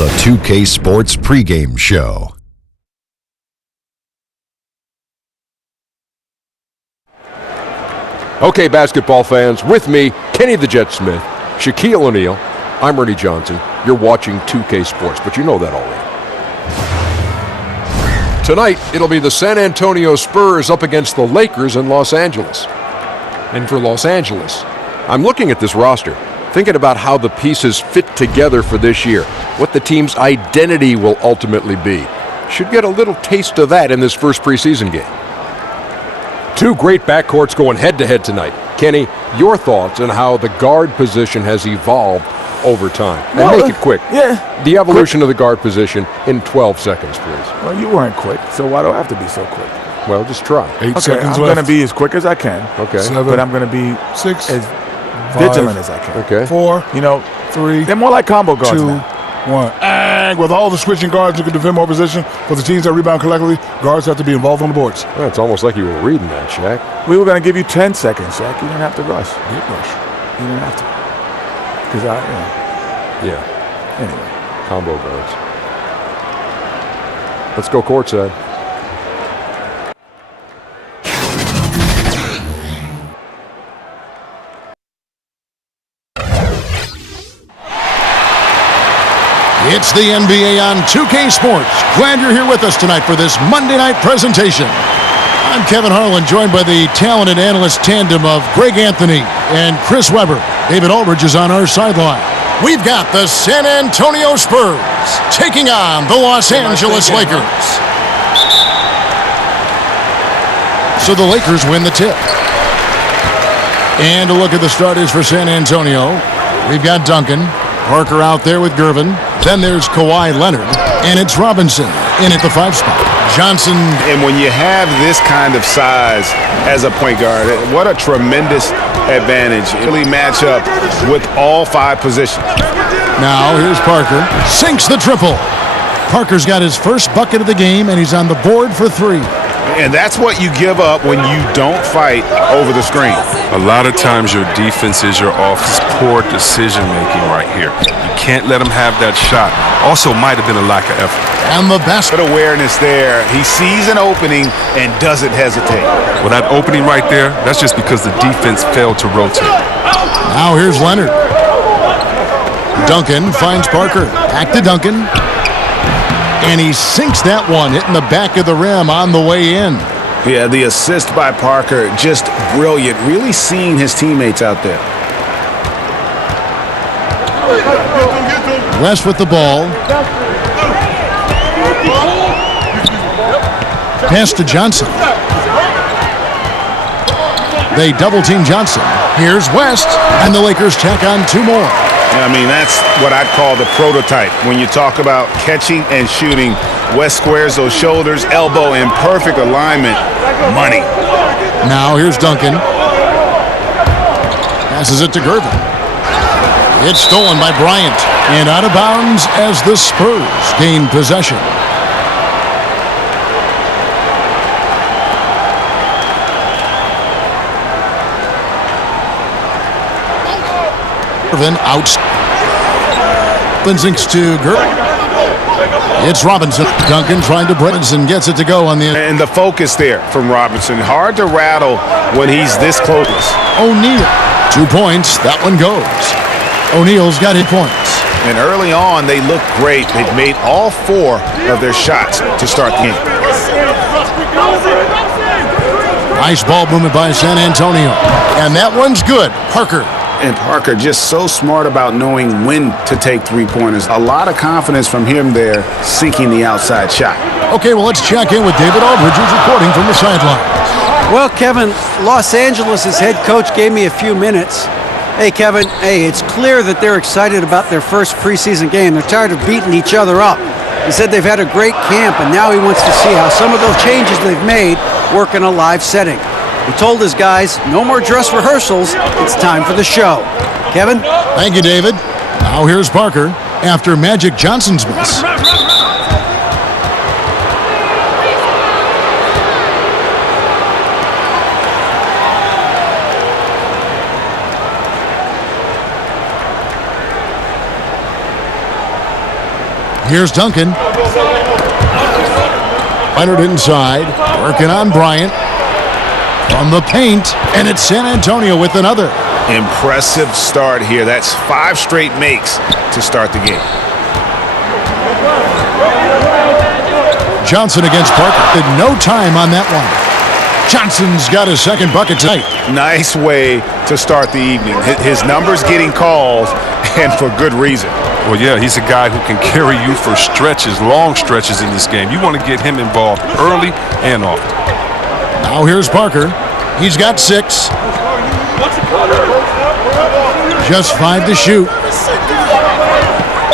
The 2K Sports pregame show. Okay, basketball fans, with me, Kenny the Jet Smith, Shaquille O'Neal, I'm Ernie Johnson. You're watching 2K Sports, but you know that already. Tonight, it'll be the San Antonio Spurs up against the Lakers in Los Angeles. And for Los Angeles, I'm looking at this roster, thinking about how the pieces fit together for this year, what the team's identity will ultimately be. Should get a little taste of that in this first preseason game. Two great backcourts going head-to-head tonight. Kenny, your thoughts on how the guard position has evolved over time. And make it quick. Yeah. The evolution of the guard position in 12 seconds, please. Well, you weren't quick, so why do I have to be so quick? Well, just try. 8 Okay, seconds I'm left. going to be as quick as I can. Okay. 7, But I'm going to be 6, as 5, vigilant as I can. Okay. 4, You know, 3, they're more like combo guards 2, now. 1. And with all the switching guards who can defend more position for the teams that rebound collectively, guards have to be involved on the boards. Well, it's almost like you were reading that, Shaq. We were going to give you 10 seconds, Shaq. You didn't have to rush. Get rush. You didn't have to. Because Yeah, anyway. combo guards. Let's go courtside. It's the NBA on 2K Sports. Glad you're here with us tonight for this Monday night presentation. I'm Kevin Harlan, joined by the talented analyst tandem of Greg Anthony and Chris Webber. David Aldridge is on our sideline. We've got the San Antonio Spurs taking on the Los Angeles Lakers. So the Lakers win the tip. And a look at the starters for San Antonio. We've got Duncan, Parker out there with Gervin. Then there's Kawhi Leonard, and it's Robinson in at the 5 spot. Johnson. And when you have this kind of size as a point guard, what a tremendous advantage. Really match up with all 5 positions. Now here's Parker. Sinks the triple. Parker's got his first bucket of the game, and he's on the board for 3. And that's what you give up when you don't fight over the screen. A lot of times your defense is your offense. Poor decision making right here. You can't let him have that shot. Also might have been a lack of effort. And the basket. Good awareness there. He sees an opening and doesn't hesitate. Well, that opening right there, that's just because the defense failed to rotate. Now here's Leonard. Duncan finds Parker. Back to Duncan. And he sinks that one, hitting the back of the rim on the way in. Yeah, the assist by Parker, just brilliant. Really seeing his teammates out there. West with the ball. Pass to Johnson. They double-team Johnson. Here's West, and the Lakers tack on 2 more. I mean, that's what I'd call the prototype. When you talk about catching and shooting, West squares those shoulders, elbow in perfect alignment. Money. Now here's Duncan. Passes it to Gervin. It's stolen by Bryant. And out of bounds as the Spurs gain possession. Gervin out. Linsinks to Gervin. It's Robinson. Duncan trying to Robinson gets it to go on the end. And the focus there from Robinson. Hard to rattle when he's this close. O'Neal. 2 points. That one goes. O'Neal's got 8 points. And early on, they look great. They've made all 4 of their shots to start the game. Nice ball movement by San Antonio. And that one's good. Parker. And Parker just so smart about knowing when to take 3-pointers. A lot of confidence from him there, sinking the outside shot. Okay, well, let's check in with David Aldridge, who's reporting from the sideline. Well, Kevin, Los Angeles' head coach gave me a few minutes. Hey, Kevin, it's clear that they're excited about their first preseason game. They're tired of beating each other up. He said they've had a great camp, and now he wants to see how some of those changes they've made work in a live setting. He told his guys, no more dress rehearsals. It's time for the show. Kevin? Thank you, David. Now here's Parker after Magic Johnson's miss. Here's Duncan. Leonard inside, working on Bryant. From the paint, and it's San Antonio with another. Impressive start here. That's 5 straight makes to start the game. Johnson against Parker. Did no time on that one. Johnson's got his second bucket tonight. Nice way to start the evening. His numbers getting called, and for good reason. Well, yeah, he's a guy who can carry you for stretches, long stretches in this game. You want to get him involved early and often. Now here's Parker. He's got 6. Just 5 to shoot.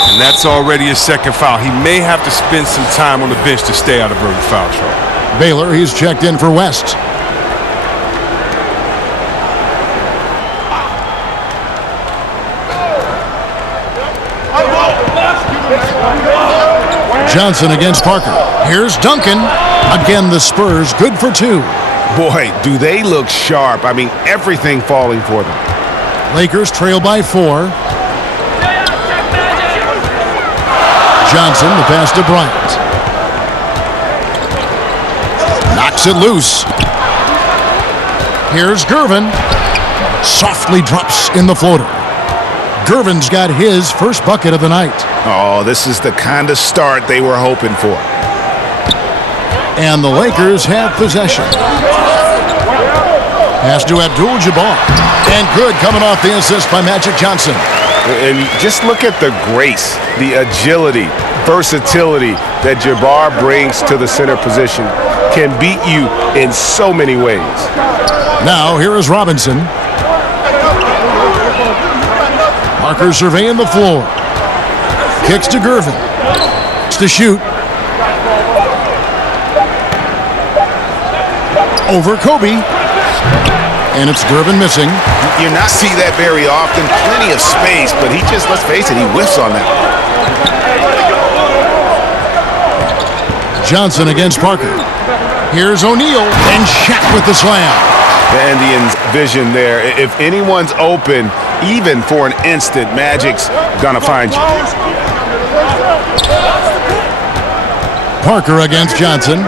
And that's already his second foul. He may have to spend some time on the bench to stay out of early foul trouble. Baylor, he's checked in for West. Johnson against Parker. Here's Duncan. Again, the Spurs good for 2. Boy, do they look sharp. I mean, everything falling for them. Lakers trail by 4. Johnson, the pass to Bryant. Knocks it loose. Here's Gervin. Softly drops in the floater. Gervin's got his first bucket of the night. Oh, this is the kind of start they were hoping for. And the Lakers have possession. Pass to Abdul-Jabbar. And good coming off the assist by Magic Johnson. And just look at the grace, the agility, versatility that Jabbar brings to the center position. Can beat you in so many ways. Now here is Robinson. Parker surveying the floor. Kicks to Gervin. It's to shoot. Over Kobe. And it's Gervin missing. You not see that very often. Plenty of space, but he just, let's face it, he whiffs on that. Johnson against Parker. Here's O'Neal. And Shaq with the slam. The Indians' vision there. If anyone's open, even for an instant, Magic's gonna find you. Parker against Johnson.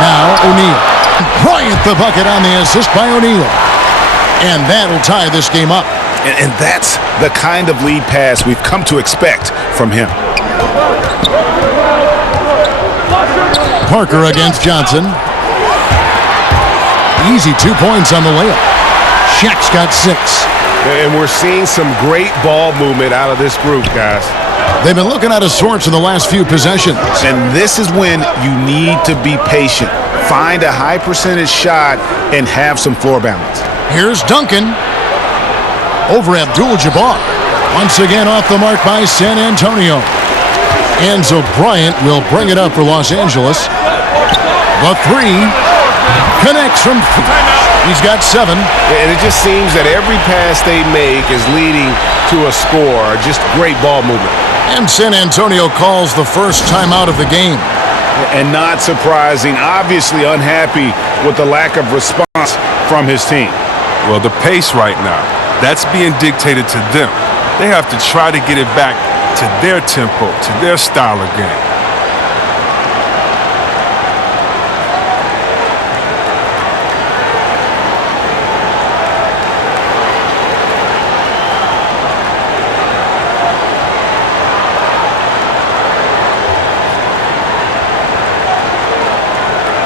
Now O'Neal. Bryant the bucket on the assist by O'Neal. And that'll tie this game up. And that's the kind of lead pass we've come to expect from him. Parker against Johnson. Easy 2 points on the layup. Shaq's got 6. And we're seeing some great ball movement out of this group, guys. They've been looking out of sorts in the last few possessions. And this is when you need to be patient. Find a high percentage shot and have some floor balance. Here's Duncan. Over Abdul-Jabbar. Once again off the mark by San Antonio. Enzo Bryant will bring it up for Los Angeles. The 3 connects from... He's got 7. And it just seems that every pass they make is leading to a score. Just great ball movement. And San Antonio calls the first timeout of the game. And not surprising, obviously unhappy with the lack of response from his team. Well, the pace right now, that's being dictated to them. They have to try to get it back to their tempo, to their style of game.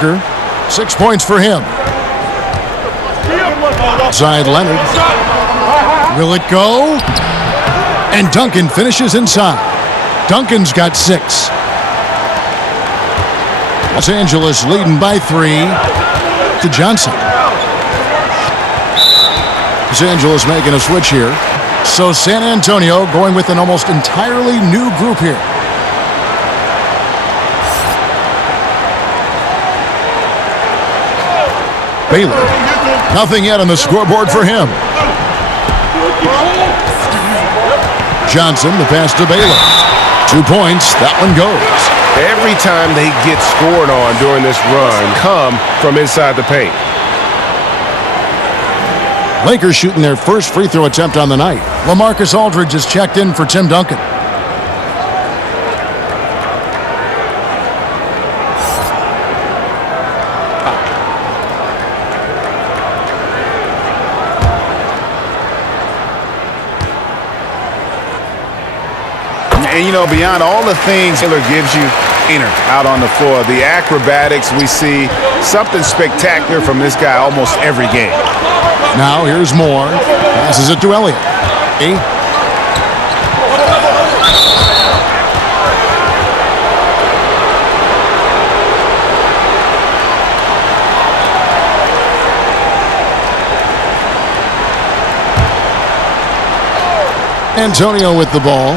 Parker. 6 points for him. Outside Leonard. Will it go? And Duncan finishes inside. Duncan's got 6. Los Angeles leading by 3 to Johnson. Los Angeles making a switch here. So San Antonio going with an almost entirely new group here. Baylor. Nothing yet on the scoreboard for him. Johnson, the pass to Baylor. 2 points. That one goes. Every time they get scored on during this run, come from inside the paint. Lakers shooting their first free throw attempt on the night. LaMarcus Aldridge is checked in for Tim Duncan. And, you know, beyond all the things Taylor gives you out on the floor, the acrobatics we see, something spectacular from this guy almost every game. Now here's Moore. Passes it to Elliott. Antonio with the ball.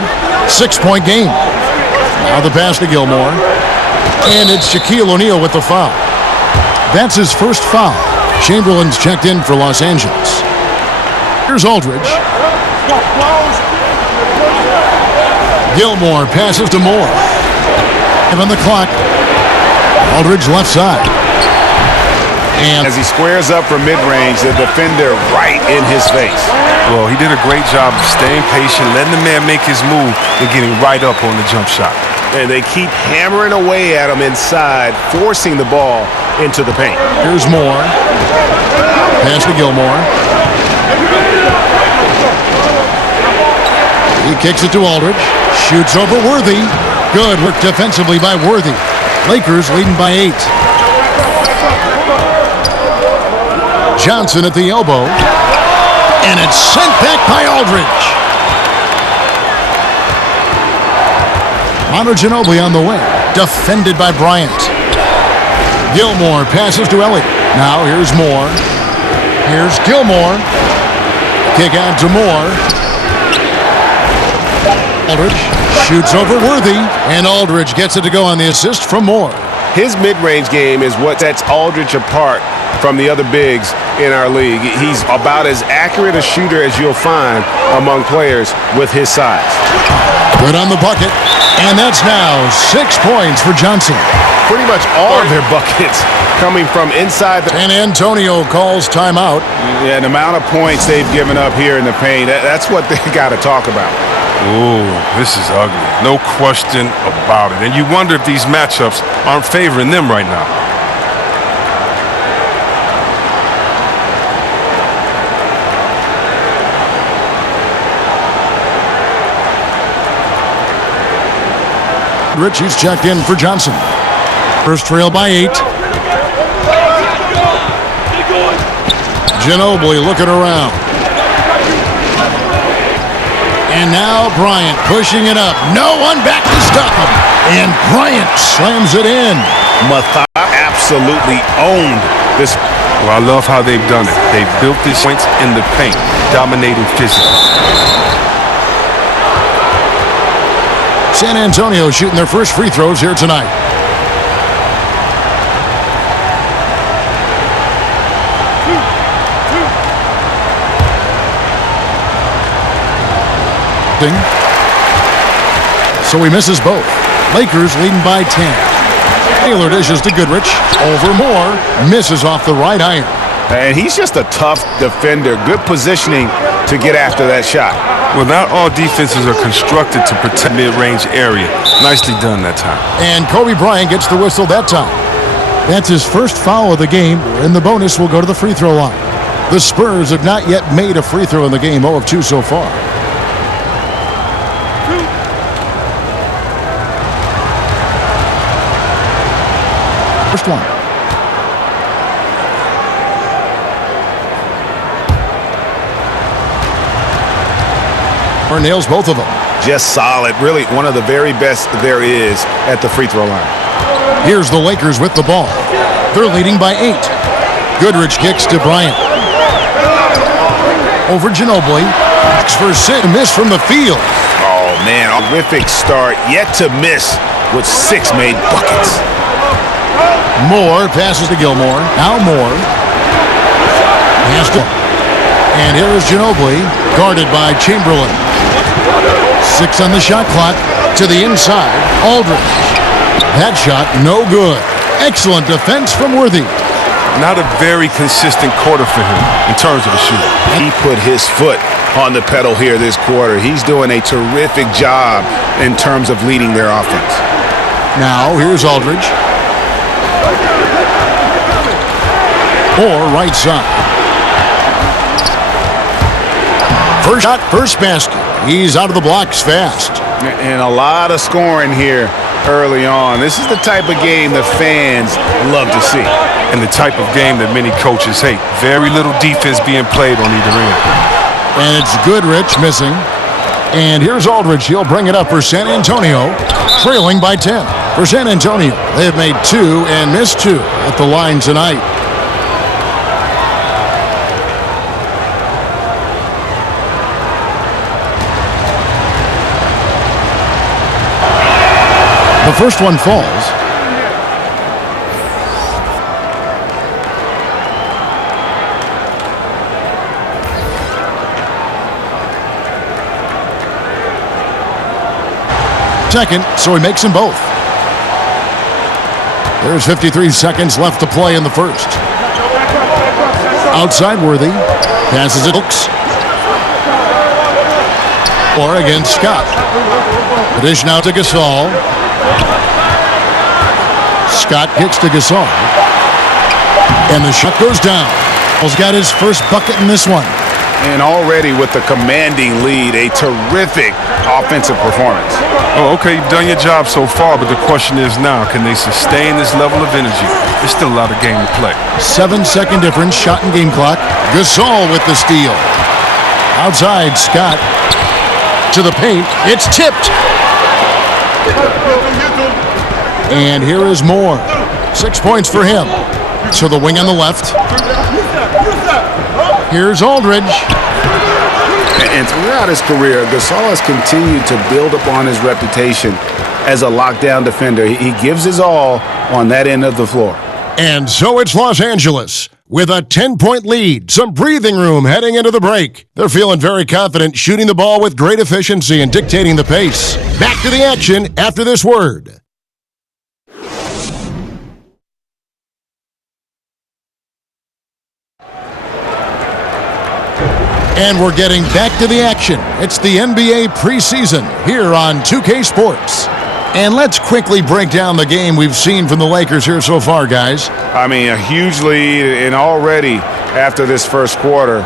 6-point game. Now the pass to Gilmore. And it's Shaquille O'Neal with the foul. That's his first foul. Chamberlain's checked in for Los Angeles. Here's Aldridge. Gilmore passes to Moore. And on the clock. Aldridge left side. And as he squares up for mid-range, the defender right in his face. Well, he did a great job of staying patient, letting the man make his move, and getting right up on the jump shot. And they keep hammering away at him inside, forcing the ball into the paint. Here's Moore. Pass to Gilmore. He kicks it to Aldridge. Shoots over Worthy. Good work defensively by Worthy. Lakers leading by 8. Johnson at the elbow. And it's sent back by Aldridge. Manu Ginobili on the wing. Defended by Bryant. Gilmore passes to Elliott. Now here's Moore. Here's Gilmore. Kick out to Moore. Aldridge shoots over Worthy. And Aldridge gets it to go on the assist from Moore. His mid-range game is what sets Aldridge apart from the other bigs in our league. He's about as accurate a shooter as you'll find among players with his size. Good on the bucket. And that's now 6 points for Johnson. Pretty much all of their buckets coming from inside the... And Antonio calls timeout. Yeah, the amount of points they've given up here in the paint, that's what they got to talk about. Ooh, this is ugly. No question about it. And you wonder if these matchups aren't favoring them right now. Richie's checked in for Johnson. First trail by 8. Ginobili looking around. And now Bryant pushing it up. No one back to stop him. And Bryant slams it in. Absolutely owned this. Well, I love how they've done it. They've built these points in the paint, dominating physically. San Antonio shooting their first free throws here tonight. So he misses both. Lakers leading by 10. Taylor dishes to Goodrich. Over Moore. Misses off the right iron. And he's just a tough defender. Good positioning to get after that shot. Well, not all defenses are constructed to protect mid-range area. Nicely done that time. And Kobe Bryant gets the whistle that time. That's his first foul of the game, and the bonus will go to the free throw line. The Spurs have not yet made a free throw in the game, 0 of 2 so far. First one. Or nails both of them. Just solid. Really one of the very best there is at the free throw line. Here's the Lakers with the ball. They're leading by 8. Goodrich kicks to Bryant. Over Ginobili. For Sid, miss from the field. Oh, man. A terrific start. Yet to miss with 6 made buckets. Moore passes to Gilmore. Now Moore. Pass to... And here is Ginobili, guarded by Chamberlain. 6 on the shot clock. To the inside. Aldridge. That shot, no good. Excellent defense from Worthy. Not a very consistent quarter for him in terms of the shooting. He put his foot on the pedal here this quarter. He's doing a terrific job in terms of leading their offense. Now, here's Aldridge. Or right side. First shot, first basket. He's out of the blocks fast. And a lot of scoring here early on. This is the type of game the fans love to see. And the type of game that many coaches hate. Very little defense being played on either end. And it's Goodrich missing. And here's Aldridge. He'll bring it up for San Antonio, trailing by 10. For San Antonio, they have made 2 and missed 2 at the line tonight. The first one falls. Second, so he makes them both. There's 53 seconds left to play in the first. Outside Worthy. Passes it. Hooks. Or against Scott. The dish now to Gasol. Scott kicks to Gasol. And the shot goes down. He's got his first bucket in this one. And already with the commanding lead, a terrific offensive performance. Oh, okay, you've done your job so far, but the question is now, can they sustain this level of energy? There's still a lot of game to play. 7-second difference, shot and game clock. Gasol with the steal. Outside, Scott to the paint. It's tipped. And here is Moore. 6 points for him. To the wing on the left. Here's Aldridge. And throughout his career, Gasol has continued to build upon his reputation as a lockdown defender. He gives his all on that end of the floor. And so it's Los Angeles with a 10-point lead. Some breathing room heading into the break. They're feeling very confident, shooting the ball with great efficiency and dictating the pace. Back to the action after this word. And we're getting back to the action. It's the NBA preseason here on 2K Sports. And let's quickly break down the game we've seen from the Lakers here so far, guys. I mean, a huge lead, and already after this first quarter,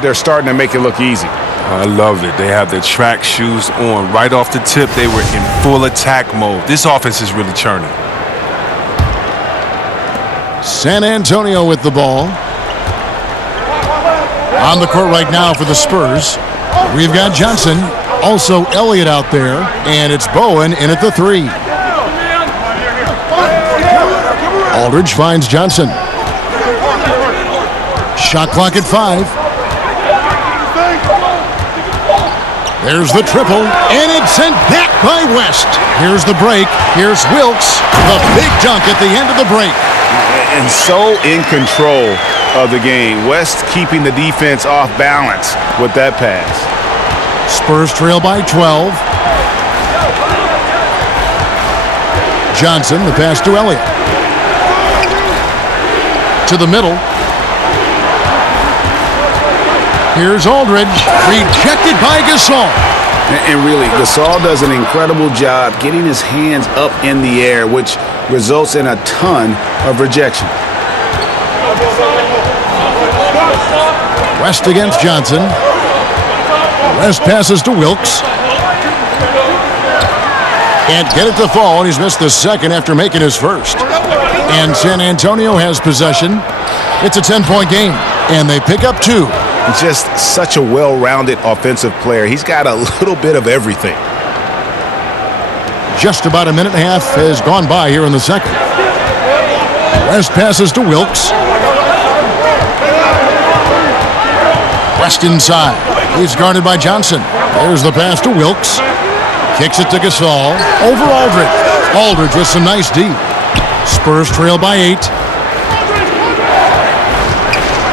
they're starting to make it look easy. I love it. They have their track shoes on. Right off the tip, they were in full attack mode. This offense is really churning. San Antonio with the ball. On the court right now for the Spurs. We've got Johnson, also Elliott out there, and it's Bowen in at the 3. Aldridge finds Johnson. Shot clock at 5. There's the triple, and it's sent back by West. Here's the break. Here's Wilkes. The big dunk at the end of the break. And so in control of the game. West keeping the defense off balance with that pass. Spurs trail by 12. Johnson, the pass to Elliott. To the middle. Here's Aldridge. Rejected by Gasol. And really, Gasol does an incredible job getting his hands up in the air, which results in a ton of rejection. West against Johnson. West passes to Wilkes. Can't get it to fall, and he's missed the second after making his first. And San Antonio has possession. It's a 10-point game, and they pick up 2. Just such a well-rounded offensive player. He's got a little bit of everything. Just about a minute and a half has gone by here in the second. West passes to Wilkes. West inside. He's guarded by Johnson. There's the pass to Wilkes. Kicks it to Gasol. Over Aldridge. Aldridge with some nice D. Spurs trail by 8.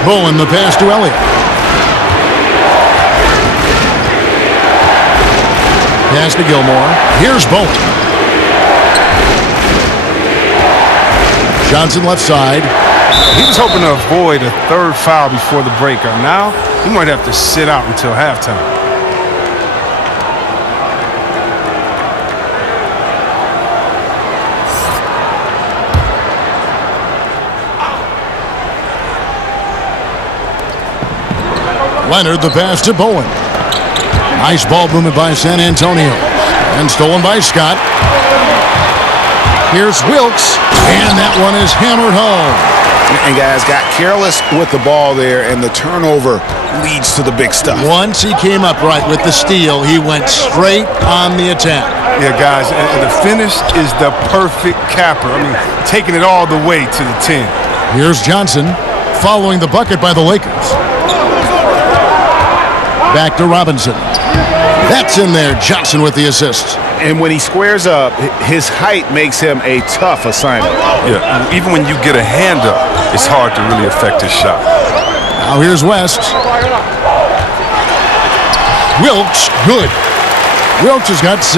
Bowen the pass to Elliott. Pass to Gilmore. Here's Bowen. Johnson left side. He was hoping to avoid a third foul before the break. Now He might have to sit out until halftime. Leonard, the pass to Bowen. Nice ball movement by San Antonio. And stolen by Scott. Here's Wilkes. And that one is hammered home. And guys got careless with the ball there, and the turnover leads to the big stuff. Once he came up right with the steal, he went straight on the attack. Yeah, guys, and the finish is the perfect capper. I mean, taking it all the way to the 10. Here's Johnson following the bucket by the Lakers. Back to Robinson. That's in there. Johnson with the assist. And when he squares up, his height makes him a tough assignment. Yeah, even when you get a hand up, it's hard to really affect his shot. Now here's West. Wilkes, good. Wilkes has got 6.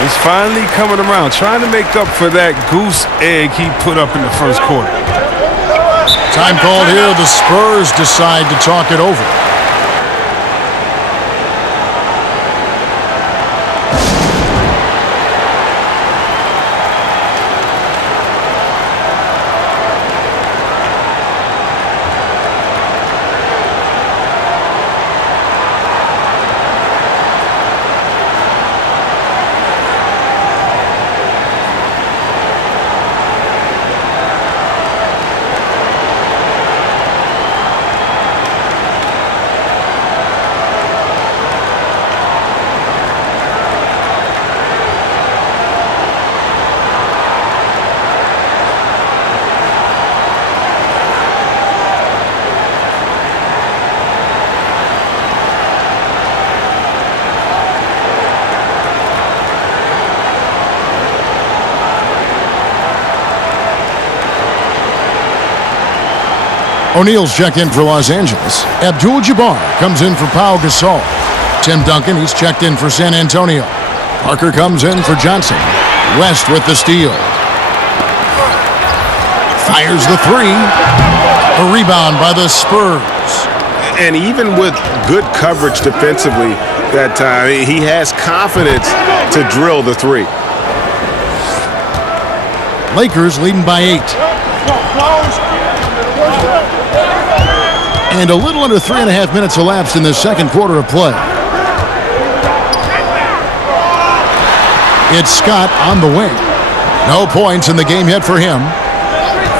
He's finally coming around, trying to make up for that goose egg he put up in the first quarter. Time called here. The Spurs decide to talk it over. O'Neal's checked in for Los Angeles. Abdul-Jabbar comes in for Pau Gasol. Tim Duncan, he's checked in for San Antonio. Parker comes in for Johnson. West with the steal. Fires the 3. A rebound by the Spurs. And even with good coverage defensively that time, he has confidence to drill the 3. Lakers leading by 8. And a little under 3.5 minutes elapsed in the second quarter of play. It's Scott on the wing. No points in the game yet for him.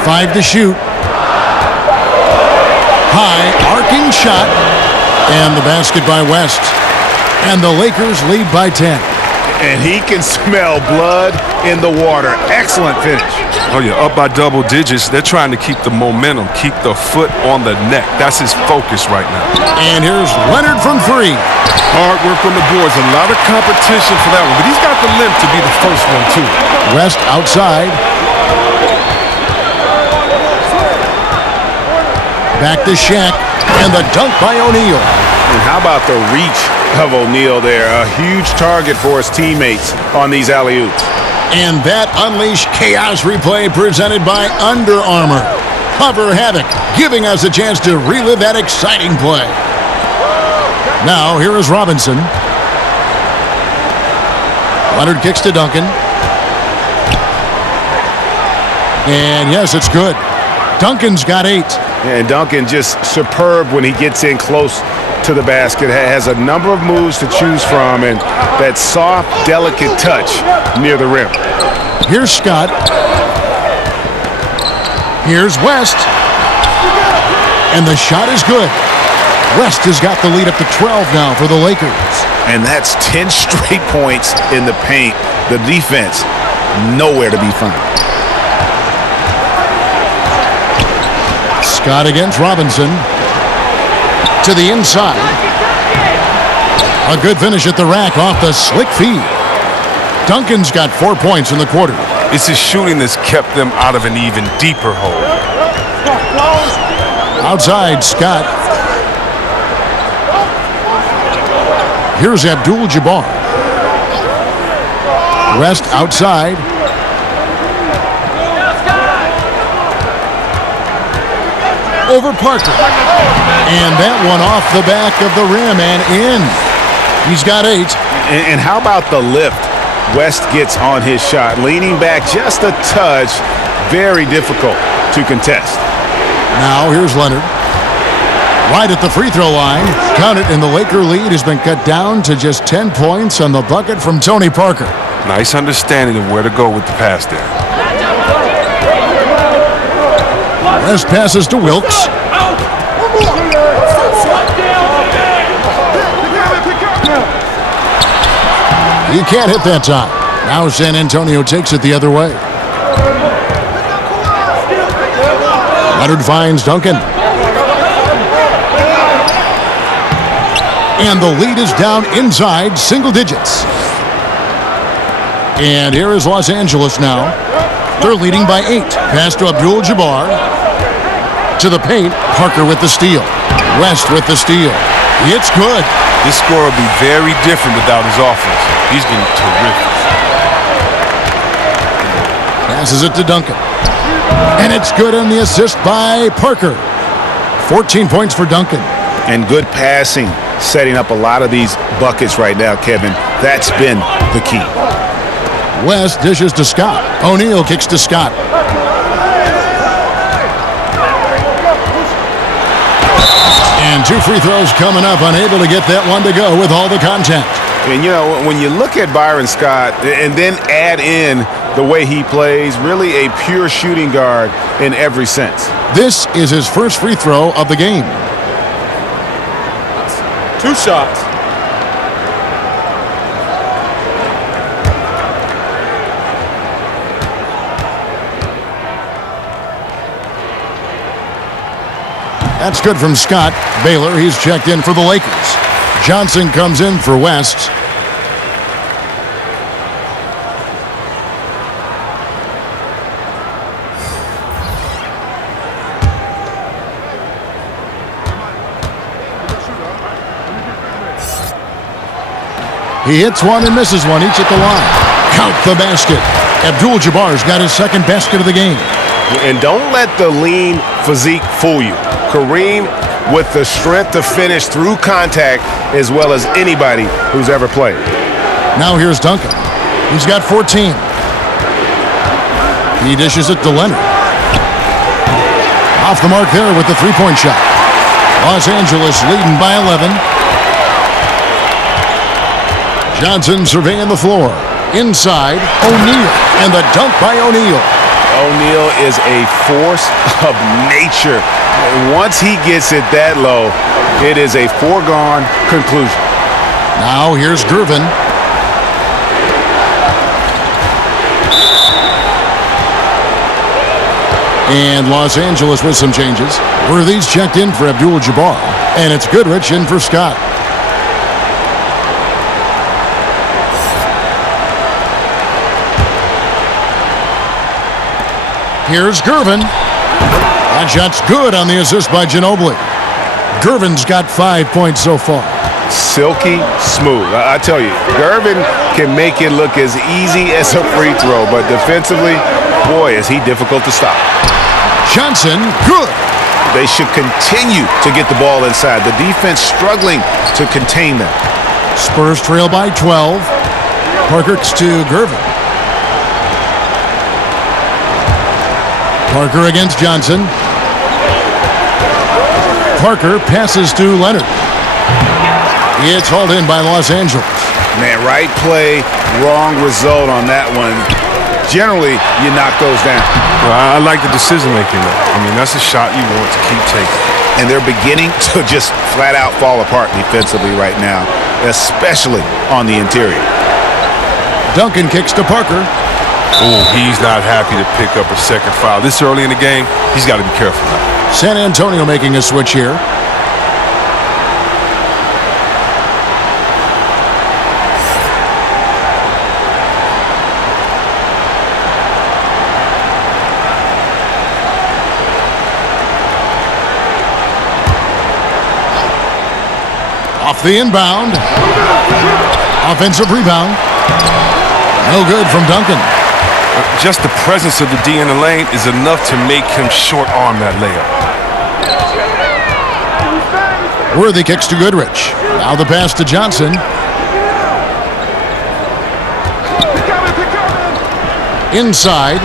5 to shoot. High, arcing shot. And the basket by West. And the Lakers lead by 10. And he can smell blood in the water. Excellent finish. Oh, yeah, up by double digits. They're trying to keep the momentum, keep the foot on the neck. That's his focus right now. And here's Leonard from 3. Hard work on the boards. A lot of competition for that one. But he's got the limp to be the first one, too. West outside. Back to Shaq. And the dunk by O'Neal. And how about the reach of O'Neal there? A huge target for his teammates on these alley-oops. And that Unleash Chaos replay presented by Under Armour. Cover Havoc, giving us a chance to relive that exciting play. Now, here is Robinson. Leonard kicks to Duncan. And yes, it's good. Duncan's got 8. And Duncan just superb when he gets in close to the basket. Has a number of moves to choose from, and that soft, delicate touch near the rim. Here's Scott. Here's West. And the shot is good. West has got the lead up to 12 now for the Lakers. And that's 10 straight points in the paint. The defense, nowhere to be found. Scott against Robinson. To the inside. A good finish at the rack off the slick feed. Duncan's got 4 points in the quarter. It's his shooting that's kept them out of an even deeper hole. Outside, Scott. Here's Abdul-Jabbar. West outside. over Parker. And that one off the back of the rim and in. He's got 8. And how about the lift West gets on his shot? Leaning back just a touch. Very difficult to contest. Now here's Leonard. Right at the free throw line. Count it, and the Laker lead has been cut down to just 10 points on the bucket from Tony Parker. Nice understanding of where to go with the pass there. West passes to Wilkes. He can't hit that time. Now San Antonio takes it the other way. Leonard finds Duncan. And the lead is down inside single digits. And here is Los Angeles now. They're leading by 8. Pass to Abdul-Jabbar. To the paint. Parker with the steal. West with the steal. It's good. This score will be very different without his offense. He's been terrific. Passes it to Duncan. And it's good on the assist by Parker. 14 points for Duncan. And good passing, setting up a lot of these buckets right now, Kevin. That's been the key. West dishes to Scott. O'Neal kicks to Scott. And 2 free throws coming up, unable to get that one to go with all the contact. And, you know, when you look at Byron Scott and then add in the way he plays, really a pure shooting guard in every sense. This is his first free throw of the game. 2 shots. That's good from Scott. Baylor, he's checked in for the Lakers. Johnson comes in for West. He hits one and misses one, each at the line. Count the basket. Abdul-Jabbar's got his second basket of the game. And don't let the lean physique fool you. Kareem with the strength to finish through contact as well as anybody who's ever played. Now here's Duncan. He's got 14. He dishes it to Leonard. Off the mark there with the three-point shot. Los Angeles leading by 11. Johnson surveying the floor. Inside, O'Neal. And the dunk by O'Neal. O'Neal is a force of nature. Once he gets it that low, it is a foregone conclusion. Now here's Gervin. And Los Angeles with some changes. Worthy's checked in for Abdul-Jabbar. And it's Goodrich in for Scott. Here's Gervin. That shot's good on the assist by Ginobili. Gervin's got 5 points so far. Silky smooth. I tell you, Gervin can make it look as easy as a free throw, but defensively, boy, is he difficult to stop. Johnson, good. They should continue to get the ball inside. The defense struggling to contain them. Spurs trail by 12. Parker to Gervin. Parker against Johnson. Parker passes to Leonard. It's hauled in by Los Angeles. Man, right play, wrong result on that one. Generally, you knock those down. Well, I like the decision-making, though. I mean, that's a shot you want to keep taking. And they're beginning to just flat-out fall apart defensively right now, especially on the interior. Duncan kicks to Parker. Oh, he's not happy to pick up a second foul. This early in the game, he's got to be careful now. San Antonio making a switch here. Off the inbound. Offensive rebound. No good from Duncan. Just the presence of the D in the lane is enough to make him short-arm that layup. Worthy kicks to Goodrich. Now the pass to Johnson. Inside.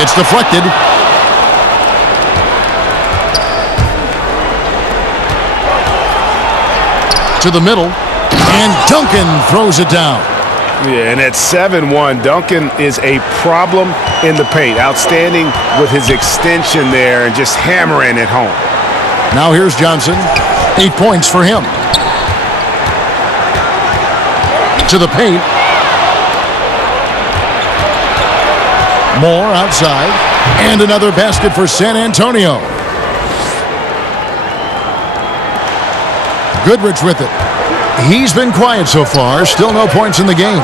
It's deflected. To the middle. And Duncan throws it down. Yeah, and at 7-1, Duncan is a problem in the paint. Outstanding with his extension there and just hammering it home. Now here's Johnson. 8 points for him. To the paint. Moore outside. And another basket for San Antonio. Goodrich with it. He's been quiet so far. Still no points in the game.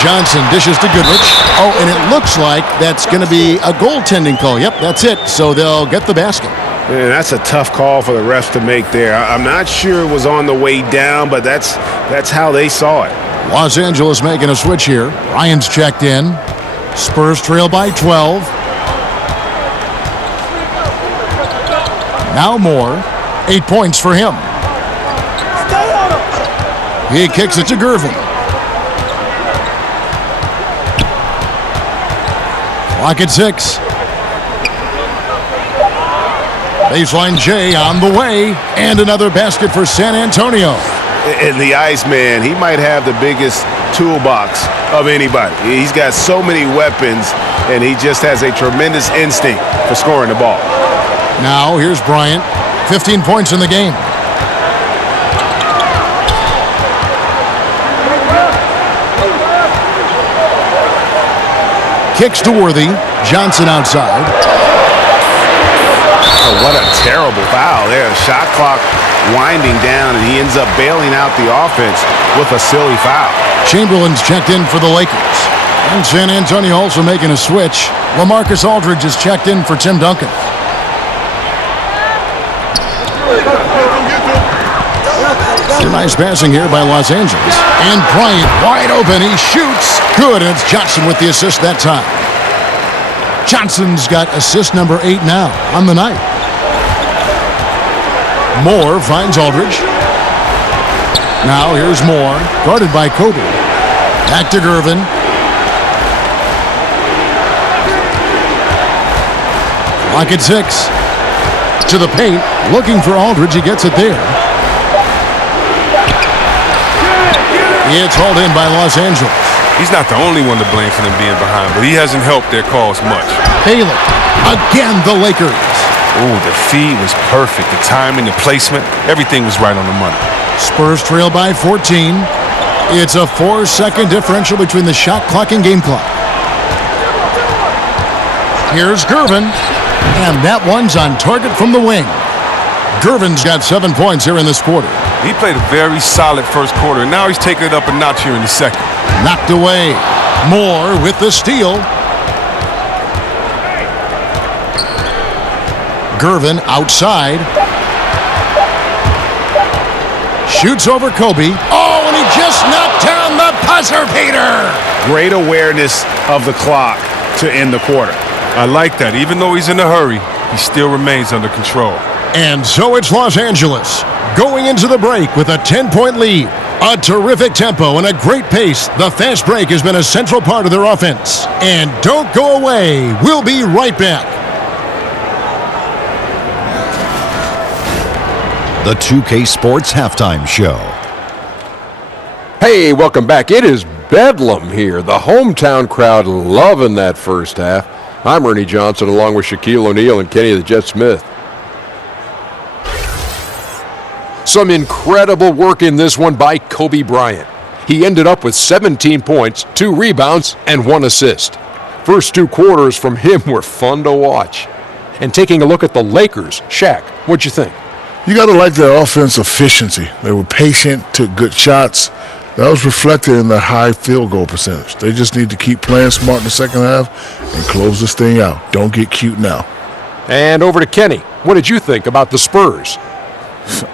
Johnson dishes to Goodrich. Oh, and it looks like that's going to be a goaltending call. Yep, that's it. So they'll get the basket. Man, that's a tough call for the refs to make there. I'm not sure it was on the way down, but that's how they saw it. Los Angeles making a switch here. Ryan's checked in. Spurs trail by 12. Now Moore. 8 points for him. He kicks it to Gervin. Clock at 6. Baseline J on the way. And another basket for San Antonio. And the Iceman, he might have the biggest toolbox of anybody. He's got so many weapons, and he just has a tremendous instinct for scoring the ball. Now here's Bryant. 15 points in the game. Kicks to Worthy. Johnson outside. Oh, what a terrible foul there. Shot clock winding down, and he ends up bailing out the offense with a silly foul. Chamberlain's checked in for the Lakers. And San Antonio also making a switch. LaMarcus Aldridge is checked in for Tim Duncan. Nice passing here by Los Angeles. And Bryant wide open. He shoots. Good, and it's Johnson with the assist that time. Johnson's got assist number 8 now on the night. Moore finds Aldridge. Now here's Moore, guarded by Kobe. Back to Gervin. Clock at 6. To the paint. Looking for Aldridge. He gets it there. It's hauled in by Los Angeles. He's not the only one to blame for them being behind, but he hasn't helped their cause much. Baylor. Again, the Lakers. Oh, the feed was perfect. The timing, the placement, everything was right on the money. Spurs trail by 14. It's a 4-second differential between the shot clock and game clock. Here's Gervin. And that one's on target from the wing. Gervin's got 7 points here in this quarter. He played a very solid first quarter, and now he's taking it up a notch here in the second. Knocked away. Moore with the steal. Gervin outside. Shoots over Kobe. Oh, and he just knocked down the buzzer beater. Great awareness of the clock to end the quarter. I like that. Even though he's in a hurry, he still remains under control. And so it's Los Angeles going into the break with a 10-point lead. A terrific tempo and a great pace. The fast break has been a central part of their offense. And don't go away. We'll be right back. The 2K Sports Halftime Show. Hey, welcome back. It is Bedlam here. The hometown crowd loving that first half. I'm Ernie Johnson along with Shaquille O'Neal and Kenny the Jet Smith. Some incredible work in this one by Kobe Bryant. He ended up with 17 points, 2 rebounds, and 1 assist. First 2 quarters from him were fun to watch. And taking a look at the Lakers, Shaq, what'd you think? You got to like their offense efficiency. They were patient, took good shots. That was reflected in their high field goal percentage. They just need to keep playing smart in the second half and close this thing out. Don't get cute now. And over to Kenny. What did you think about the Spurs?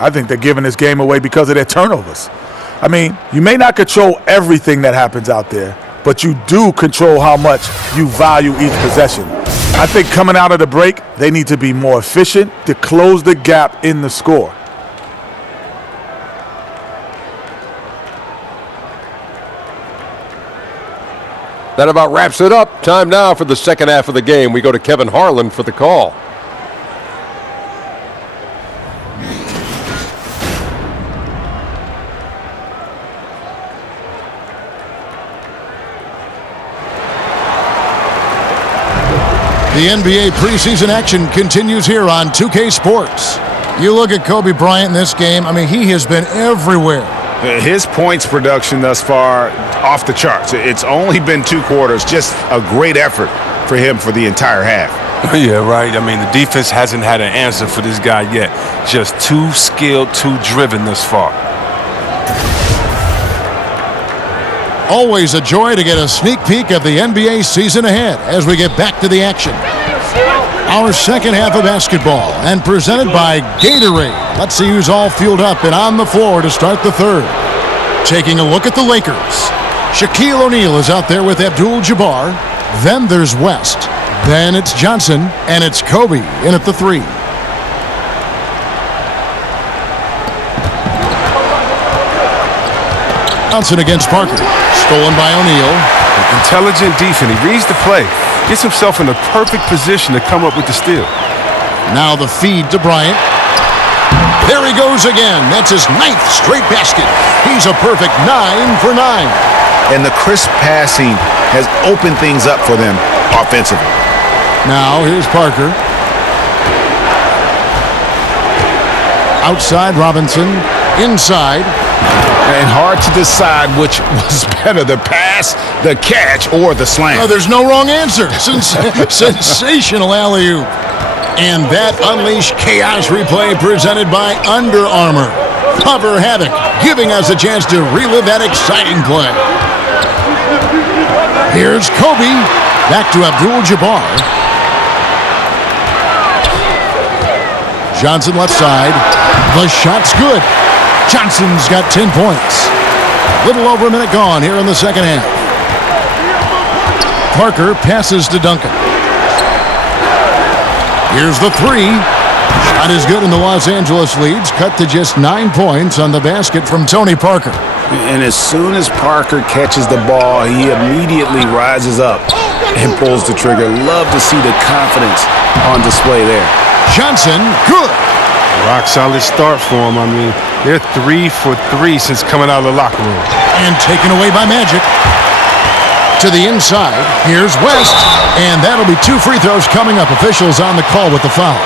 I think they're giving this game away because of their turnovers. I mean, you may not control everything that happens out there, but you do control how much you value each possession. I think coming out of the break, they need to be more efficient to close the gap in the score. That about wraps it up. Time now for the second half of the game. We go to Kevin Harlan for the call. The NBA preseason action continues here on 2K Sports. You look at Kobe Bryant in this game, I mean, he has been everywhere. His points production thus far, off the charts. It's only been 2 quarters, just a great effort for him for the entire half. Yeah, right. I mean, the defense hasn't had an answer for this guy yet. Just too skilled, too driven thus far. Always a joy to get a sneak peek of the NBA season ahead as we get back to the action. Our second half of basketball and presented by Gatorade. Let's see who's all fueled up and on the floor to start the third. Taking a look at the Lakers. Shaquille O'Neal is out there with Abdul-Jabbar. Then there's West. Then it's Johnson, and it's Kobe in at the 3. Johnson against Parker. Stolen by O'Neal. Intelligent defense. He reads the play. Gets himself in the perfect position to come up with the steal. Now the feed to Bryant. There he goes again. That's his 9th straight basket. He's a perfect 9 for 9. And the crisp passing has opened things up for them offensively. Now here's Parker. Outside Robinson. Inside. And hard to decide which was better, the pass, the catch, or the slam. Oh, there's no wrong answer. Sensational alley-oop. And that unleashed chaos replay presented by Under Armour. Cover Havoc, giving us a chance to relive that exciting play. Here's Kobe. Back to Abdul-Jabbar. Johnson left side. The shot's good. Johnson's got 10 points. Little over a minute gone here in the second half. Parker passes to Duncan. Here's the 3. Shot is good, and the Los Angeles leads cut to just 9 points on the basket from Tony Parker. And as soon as Parker catches the ball, he immediately rises up and pulls the trigger. Love to see the confidence on display there. Johnson, good. Rock solid start for him. I mean, they're 3 for 3 since coming out of the locker room. And taken away by Magic. To the inside, here's West. And that'll be 2 free throws coming up. Officials on the call with the foul.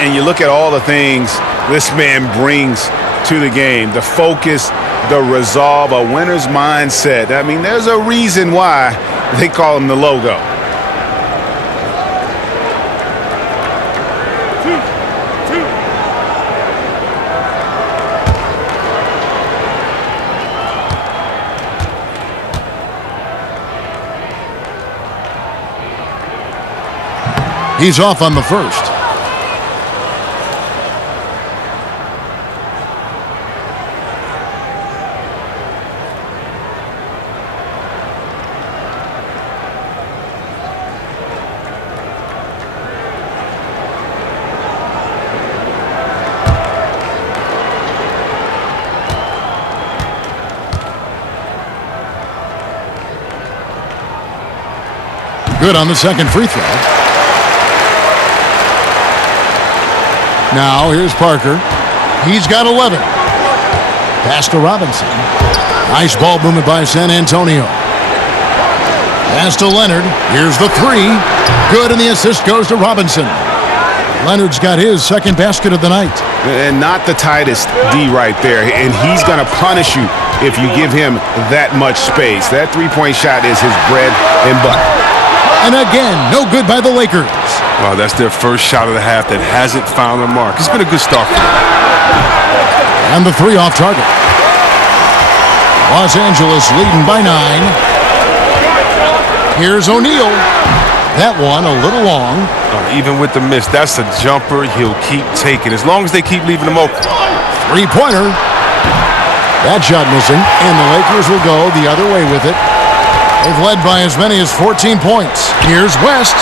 And you look at all the things this man brings to the game. The focus, the resolve, a winner's mindset. I mean, there's a reason why they call him the logo. He's off on the first. Good on the second free throw. Now here's Parker. He's got 11. Pass to Robinson. Nice ball movement by San Antonio. Pass to Leonard. Here's the 3. Good, and the assist goes to Robinson. Leonard's got his second basket of the night. And not the tightest D right there. And he's going to punish you if you give him that much space. That three-point shot is his bread and butter. And again, no good by the Lakers. Wow, that's their first shot of the half that hasn't found a mark. It's been a good start for them. And the 3 off target. Los Angeles leading by 9. Here's O'Neal. That one a little long. Even with the miss, that's a jumper he'll keep taking as long as they keep leaving him open. 3-pointer. That shot missing, and the Lakers will go the other way with it. They've led by as many as 14 points. Here's West.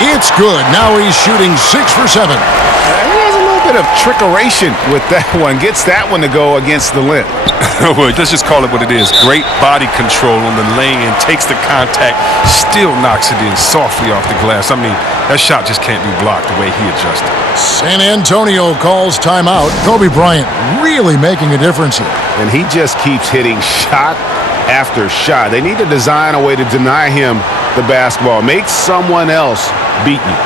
It's good. Now he's shooting 6 for 7. There's a little bit of trickeration with that one. Gets that one to go against the limb. Well, let's just call it what it is. Great body control on the lane, takes the contact, still knocks it in softly off the glass. I mean, that shot just can't be blocked the way he adjusted. San Antonio calls timeout. Kobe Bryant really making a difference here. And he just keeps hitting shot after shot. They need to design a way to deny him the basketball. Make someone else beat you.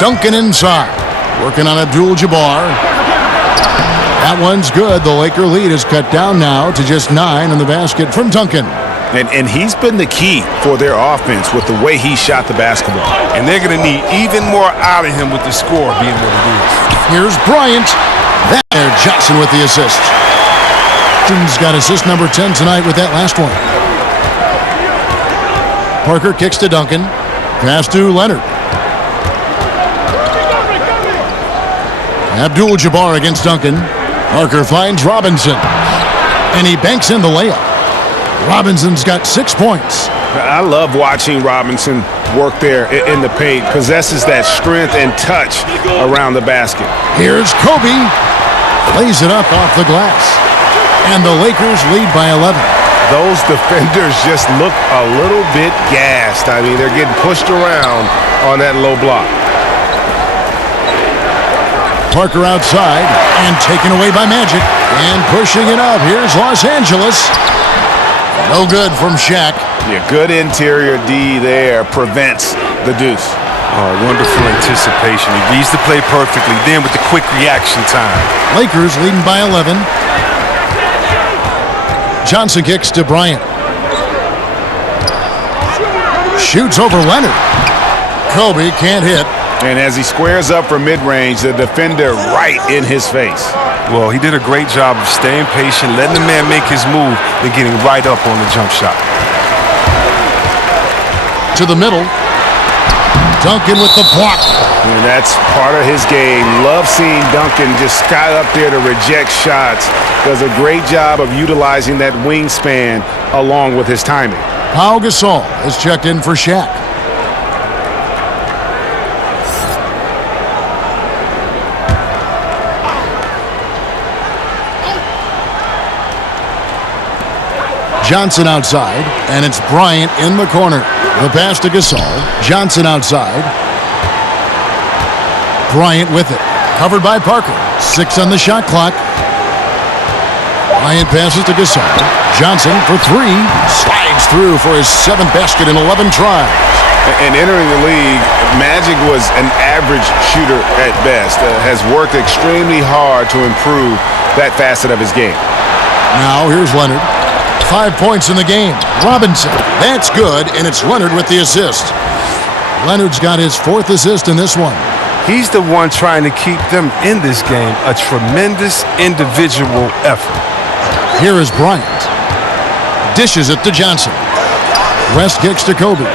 Duncan inside. Working on Abdul-Jabbar. That one's good. The Laker lead is cut down now to just 9 in the basket from Duncan. And he's been the key for their offense with the way he shot the basketball. And they're going to need even more out of him with the score being what it is. Here's Bryant. There, Johnson with the assist. Johnson's got assist number 10 tonight with that last one. Parker kicks to Duncan. Pass to Leonard. Abdul-Jabbar against Duncan. Parker finds Robinson. And he banks in the layup. Robinson's got 6 points. I love watching Robinson work there in the paint. Possesses that strength and touch around the basket. Here's Kobe. Lays it up off the glass. And the Lakers lead by 11. Those defenders just look a little bit gassed. I mean, they're getting pushed around on that low block. Parker outside and taken away by Magic. And pushing it up. Here's Los Angeles. No good from Shaq. Yeah, good interior D there prevents the deuce. Oh, wonderful anticipation. He reads the play perfectly. Then with the quick reaction time. Lakers leading by 11. Johnson kicks to Bryant. Shoots over Leonard. Kobe can't hit. And as he squares up for mid-range, the defender right in his face. Well, he did a great job of staying patient, letting the man make his move, then getting right up on the jump shot. To the middle. Duncan with the block. And that's part of his game. Love seeing Duncan just sky up there to reject shots. Does a great job of utilizing that wingspan along with his timing. Pau Gasol is checked in for Shaq. Johnson outside, and it's Bryant in the corner. The pass to Gasol. Johnson outside. Bryant with it. Covered by Parker. 6 on the shot clock. Bryant passes to Gasol. Johnson for 3. Slides through for his 7th basket in 11 tries. And entering the league, Magic was an average shooter at best. Has worked extremely hard to improve that facet of his game. Now here's Leonard. 5 points in the game. Robinson. That's good, and it's Leonard with the assist. Leonard's got his 4th assist in this one. He's the one trying to keep them in this game. A tremendous individual effort. Here is Bryant. Dishes it to Johnson. West kicks to Kobe.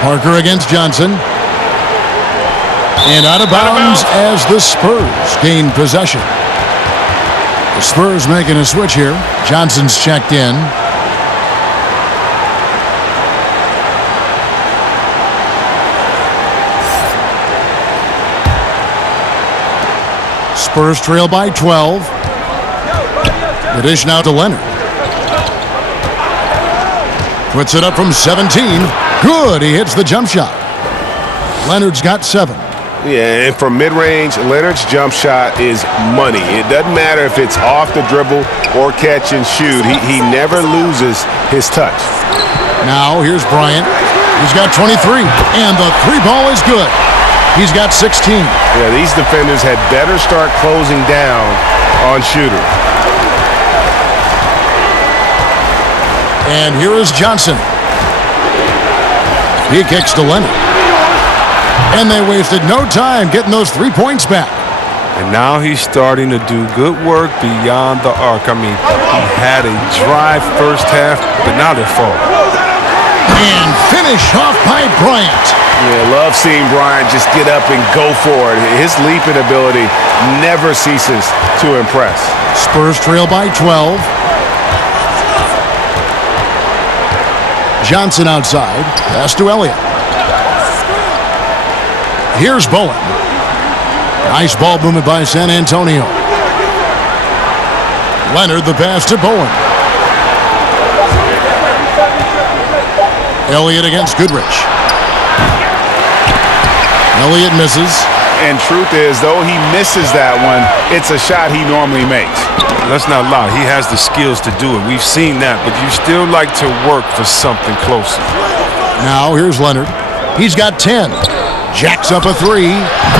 Parker against Johnson. And out of bounds as the Spurs gain possession. The Spurs making a switch here. Johnson's checked in. Spurs trail by 12. The dish now to Leonard. Puts it up from 17. Good. He hits the jump shot. Leonard's got 7. Yeah, and from mid-range, Leonard's jump shot is money. It doesn't matter if it's off the dribble or catch and shoot. He never loses his touch. Now here's Bryant. He's got 23, and the 3 ball is good. He's got 16. Yeah, these defenders had better start closing down on shooter. And here is Johnson. He kicks to Leonard. And they wasted no time getting those 3 points back. And now he's starting to do good work beyond the arc. I mean, he had a dry first half, but now they're falling. And finish off by Bryant. Yeah, love seeing Bryant just get up and go for it. His leaping ability never ceases to impress. Spurs trail by 12. Johnson outside. Pass to Elliott. Here's Bowen. Nice ball movement by San Antonio. Leonard the pass to Bowen. Elliott against Goodrich. Elliott misses. And truth is, though he misses that one, it's a shot he normally makes. Let's not lie. He has the skills to do it. We've seen that, but you still like to work for something closer. Now here's Leonard. He's got 10. Jacks up a 3.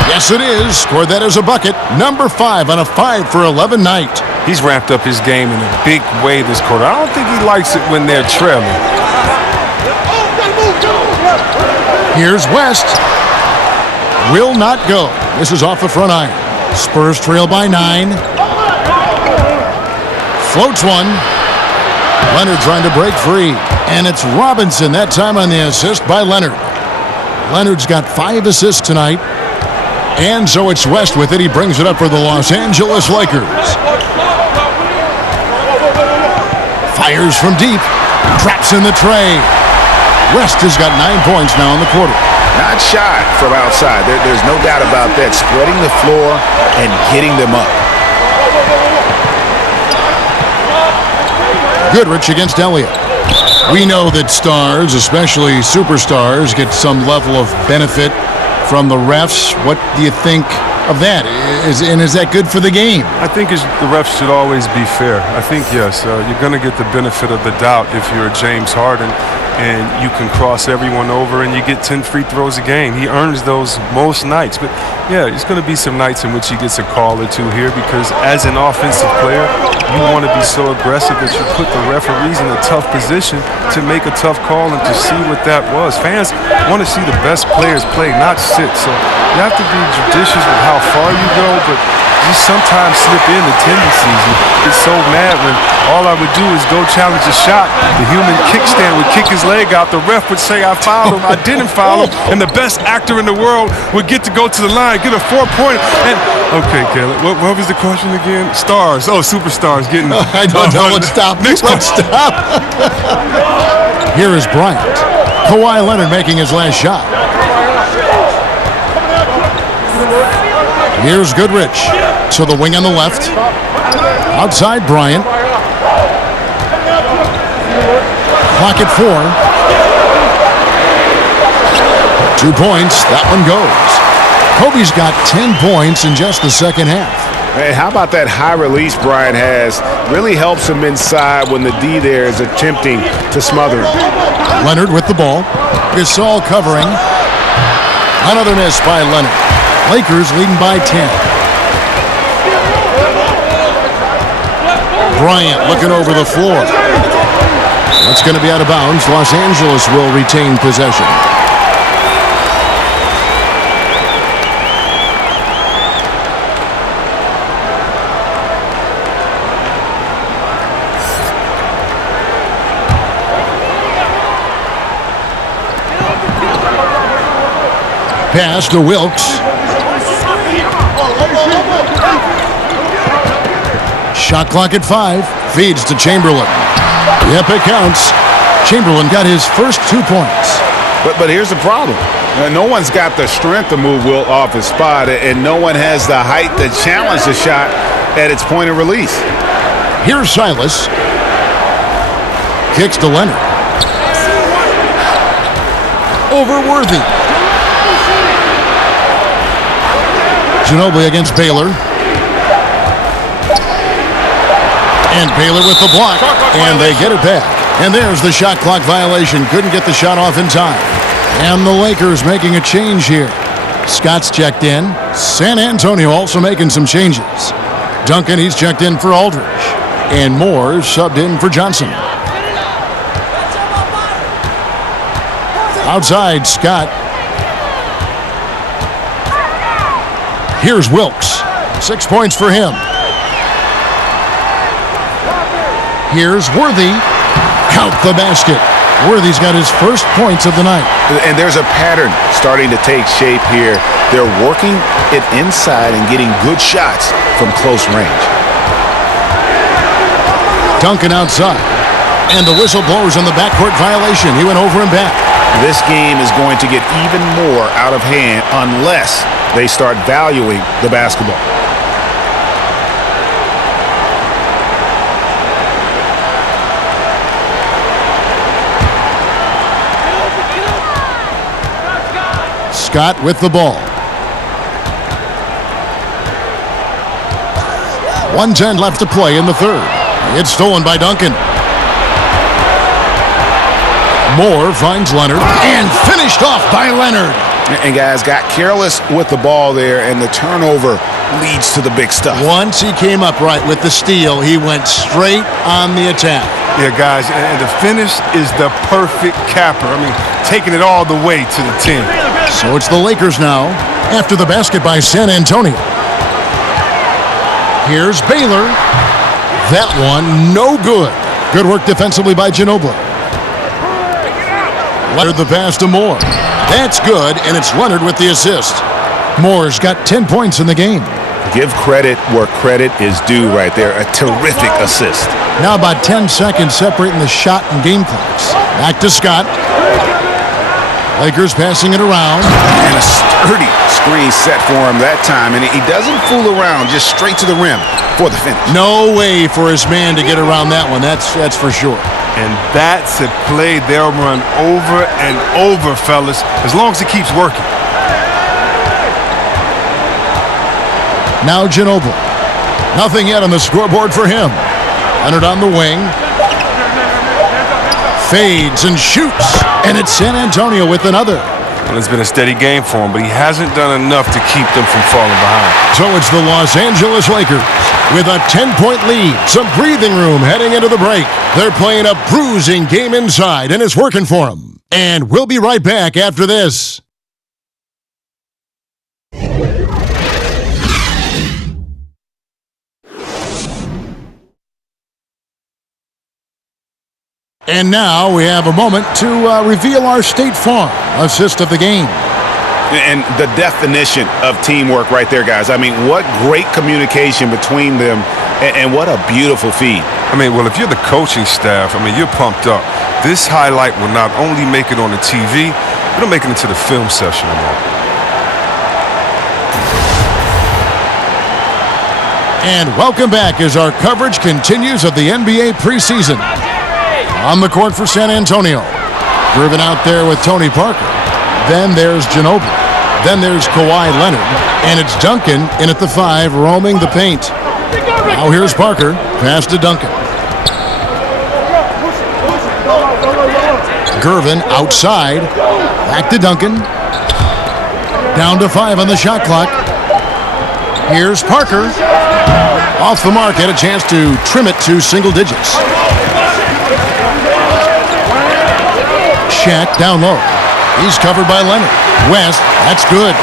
Yes, it is. Scored that as a bucket. Number 5 on a 5 for 11 night. He's ramped up his game in a big way this quarter. I don't think he likes it when they're trailing. Here's West. Will not go. This is off the front iron. Spurs trail by 9. Floats one. Leonard trying to break free. And it's Robinson that time on the assist by Leonard. Leonard's got 5 assists tonight. And so it's West with it. He brings it up for the Los Angeles Lakers. Fires from deep. Traps in the tray. West has got 9 points now in the quarter. Not shy from outside. There's no doubt about that. Spreading the floor and getting them up. Goodrich against Elliott. We know that stars, especially superstars, get some level of benefit from the refs. What do you think of that? Is that good for the game? I think the refs should always be fair. I think, yes, you're going to get the benefit of the doubt if you're James Harden and you can cross everyone over and you get 10 free throws a game. He earns those most nights. But, yeah, there's going to be some nights in which he gets a call or two here because as an offensive player, you want to be so aggressive that you put the referees in a tough position to make a tough call and to see what that was. Fans want to see the best players play, not sit. So you have to be judicious with how far you go, but you sometimes slip into tendencies. You get so mad when all I would do is go challenge a shot. The human kickstand would kick his leg out. The ref would say I fouled him. I didn't foul him. And the best actor in the world would get to go to the line, get a 4-pointer. And okay, Caleb, what was the question again? Stars. Oh, superstars getting. I don't know. Let's stop. Next Let's stop. Here is Bryant. Kawhi Leonard making his last shot. Here's Goodrich to the wing on the left. Outside Bryant. Clock at 4. 2 points. That one goes. Kobe's got 10 points in just the second half. Hey, how about that high release Bryant has? Really helps him inside when the D there is attempting to smother him. Leonard with the ball. Gasol covering. Another miss by Leonard. Lakers leading by 10. Bryant looking over the floor. That's going to be out of bounds. Los Angeles will retain possession. Pass to Wilkes. Shot clock at 5. Feeds to Chamberlain. Yep, it counts. Chamberlain got his first 2 points. But here's the problem. No one's got the strength to move Wilt off his spot, and no one has the height to challenge the shot at its point of release. Here's Silas. Kicks to Leonard. Over Worthy. Ginobili against Baylor. And Baylor with the block. And they get it back. And there's the shot clock violation. Couldn't get the shot off in time. And the Lakers making a change here. Scott's checked in. San Antonio also making some changes. Duncan, he's checked in for Aldridge. And Moore subbed in for Johnson. Outside, Scott. Here's Wilkes. 6 points for him. Here's Worthy. Count the basket. Worthy's got his first points of the night. And there's a pattern starting to take shape here. They're working it inside and getting good shots from close range. Duncan outside. And the whistle blows on the backcourt violation. He went over and back. This game is going to get even more out of hand unless they start valuing the basketball. Scott with the ball. 1:10 left to play in the third. It's stolen by Duncan. Moore finds Leonard and finished off by Leonard. And guys got careless with the ball there, and the turnover leads to the big stuff. Once he came up right with the steal, he went straight on the attack. Yeah, guys, and the finish is the perfect capper. I mean, taking it all the way to the 10. So it's the Lakers now after the basket by San Antonio. Here's Baylor. That one, no good. Good work defensively by Ginobili. Leonard the pass to Moore. That's good, and it's Leonard with the assist. Moore's got 10 points in the game. Give credit where credit is due right there. A terrific assist. Now about 10 seconds separating the shot and game clocks. Back to Scott. Lakers passing it around. And a sturdy screen set for him that time. And he doesn't fool around, just straight to the rim for the finish. No way for his man to get around that one. That's for sure. And that's a play they'll run over and over, fellas, as long as it keeps working. Now Ginobili. Nothing yet on the scoreboard for him. Leonard on the wing. Fades and shoots. And it's San Antonio with another. Well, it's been a steady game for him, but he hasn't done enough to keep them from falling behind. So it's the Los Angeles Lakers with a 10-point lead. Some breathing room heading into the break. They're playing a bruising game inside, and it's working for them. And we'll be right back after this. And now we have a moment to reveal our State Farm assist of the game. And the definition of teamwork right there, guys. I mean, what great communication between them, and what a beautiful feed. I mean, well, if you're the coaching staff, I mean, you're pumped up. This highlight will not only make it on the TV, it'll make it into the film session tomorrow. And welcome back as our coverage continues of the NBA preseason. On the court for San Antonio. Driven out there with Tony Parker. Then there's Ginobili. Then there's Kawhi Leonard. And it's Duncan in at the 5, roaming the paint. Now here's Parker. Pass to Duncan. Gervin outside. Back to Duncan. Down to 5 on the shot clock. Here's Parker. Off the mark. Had a chance to trim it to single digits. Shaq down low. He's covered by Leonard. West, that's good.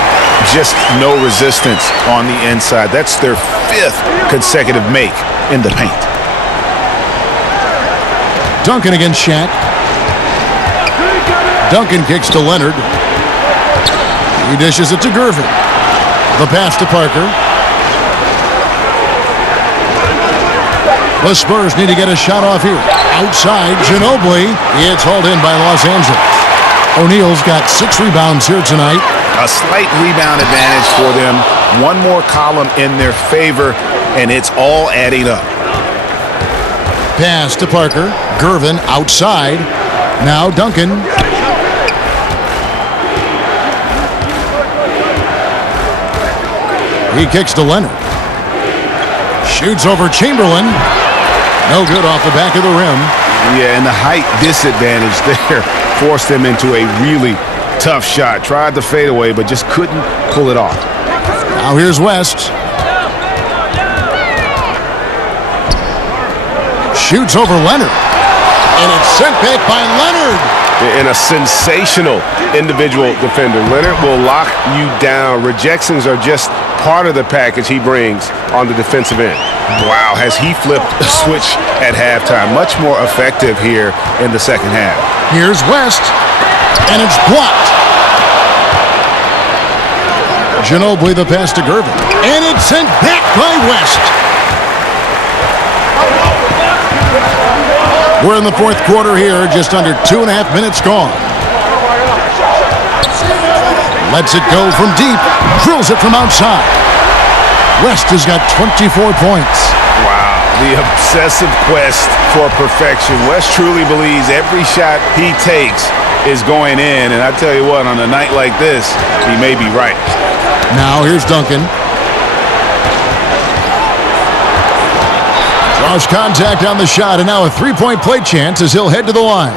Just no resistance on the inside. That's their 5th consecutive make in the paint. Duncan against Shaq. Duncan kicks to Leonard. He dishes it to Gervin. The pass to Parker. The Spurs need to get a shot off here. Outside, Ginobili. It's hauled in by Los Angeles. O'Neal's got 6 rebounds here tonight. A slight rebound advantage for them. One more column in their favor, and it's all adding up. Pass to Parker. Gervin outside. Now Duncan. He kicks to Leonard. Shoots over Chamberlain. No good off the back of the rim. Yeah, and the height disadvantage there forced him into a really tough shot. Tried to fade away, but just couldn't pull it off. Now here's West. Shoots over Leonard. And it's sent back by Leonard. And a sensational individual defender. Leonard will lock you down. Rejections are just part of the package he brings on the defensive end. Wow, has he flipped a switch at halftime. Much more effective here in the second half. Here's West. And it's blocked. Ginobili the pass to Gervin. And it's sent back by West. We're in the fourth quarter here, just under 2.5 minutes gone. Lets it go from deep, drills it from outside. West has got 24 points. Wow, the obsessive quest for perfection. West truly believes every shot he takes is going in, and I tell you what, on a night like this, he may be right. Now here's Duncan. Draws contact on the shot, and now a three-point play chance as he'll head to the line.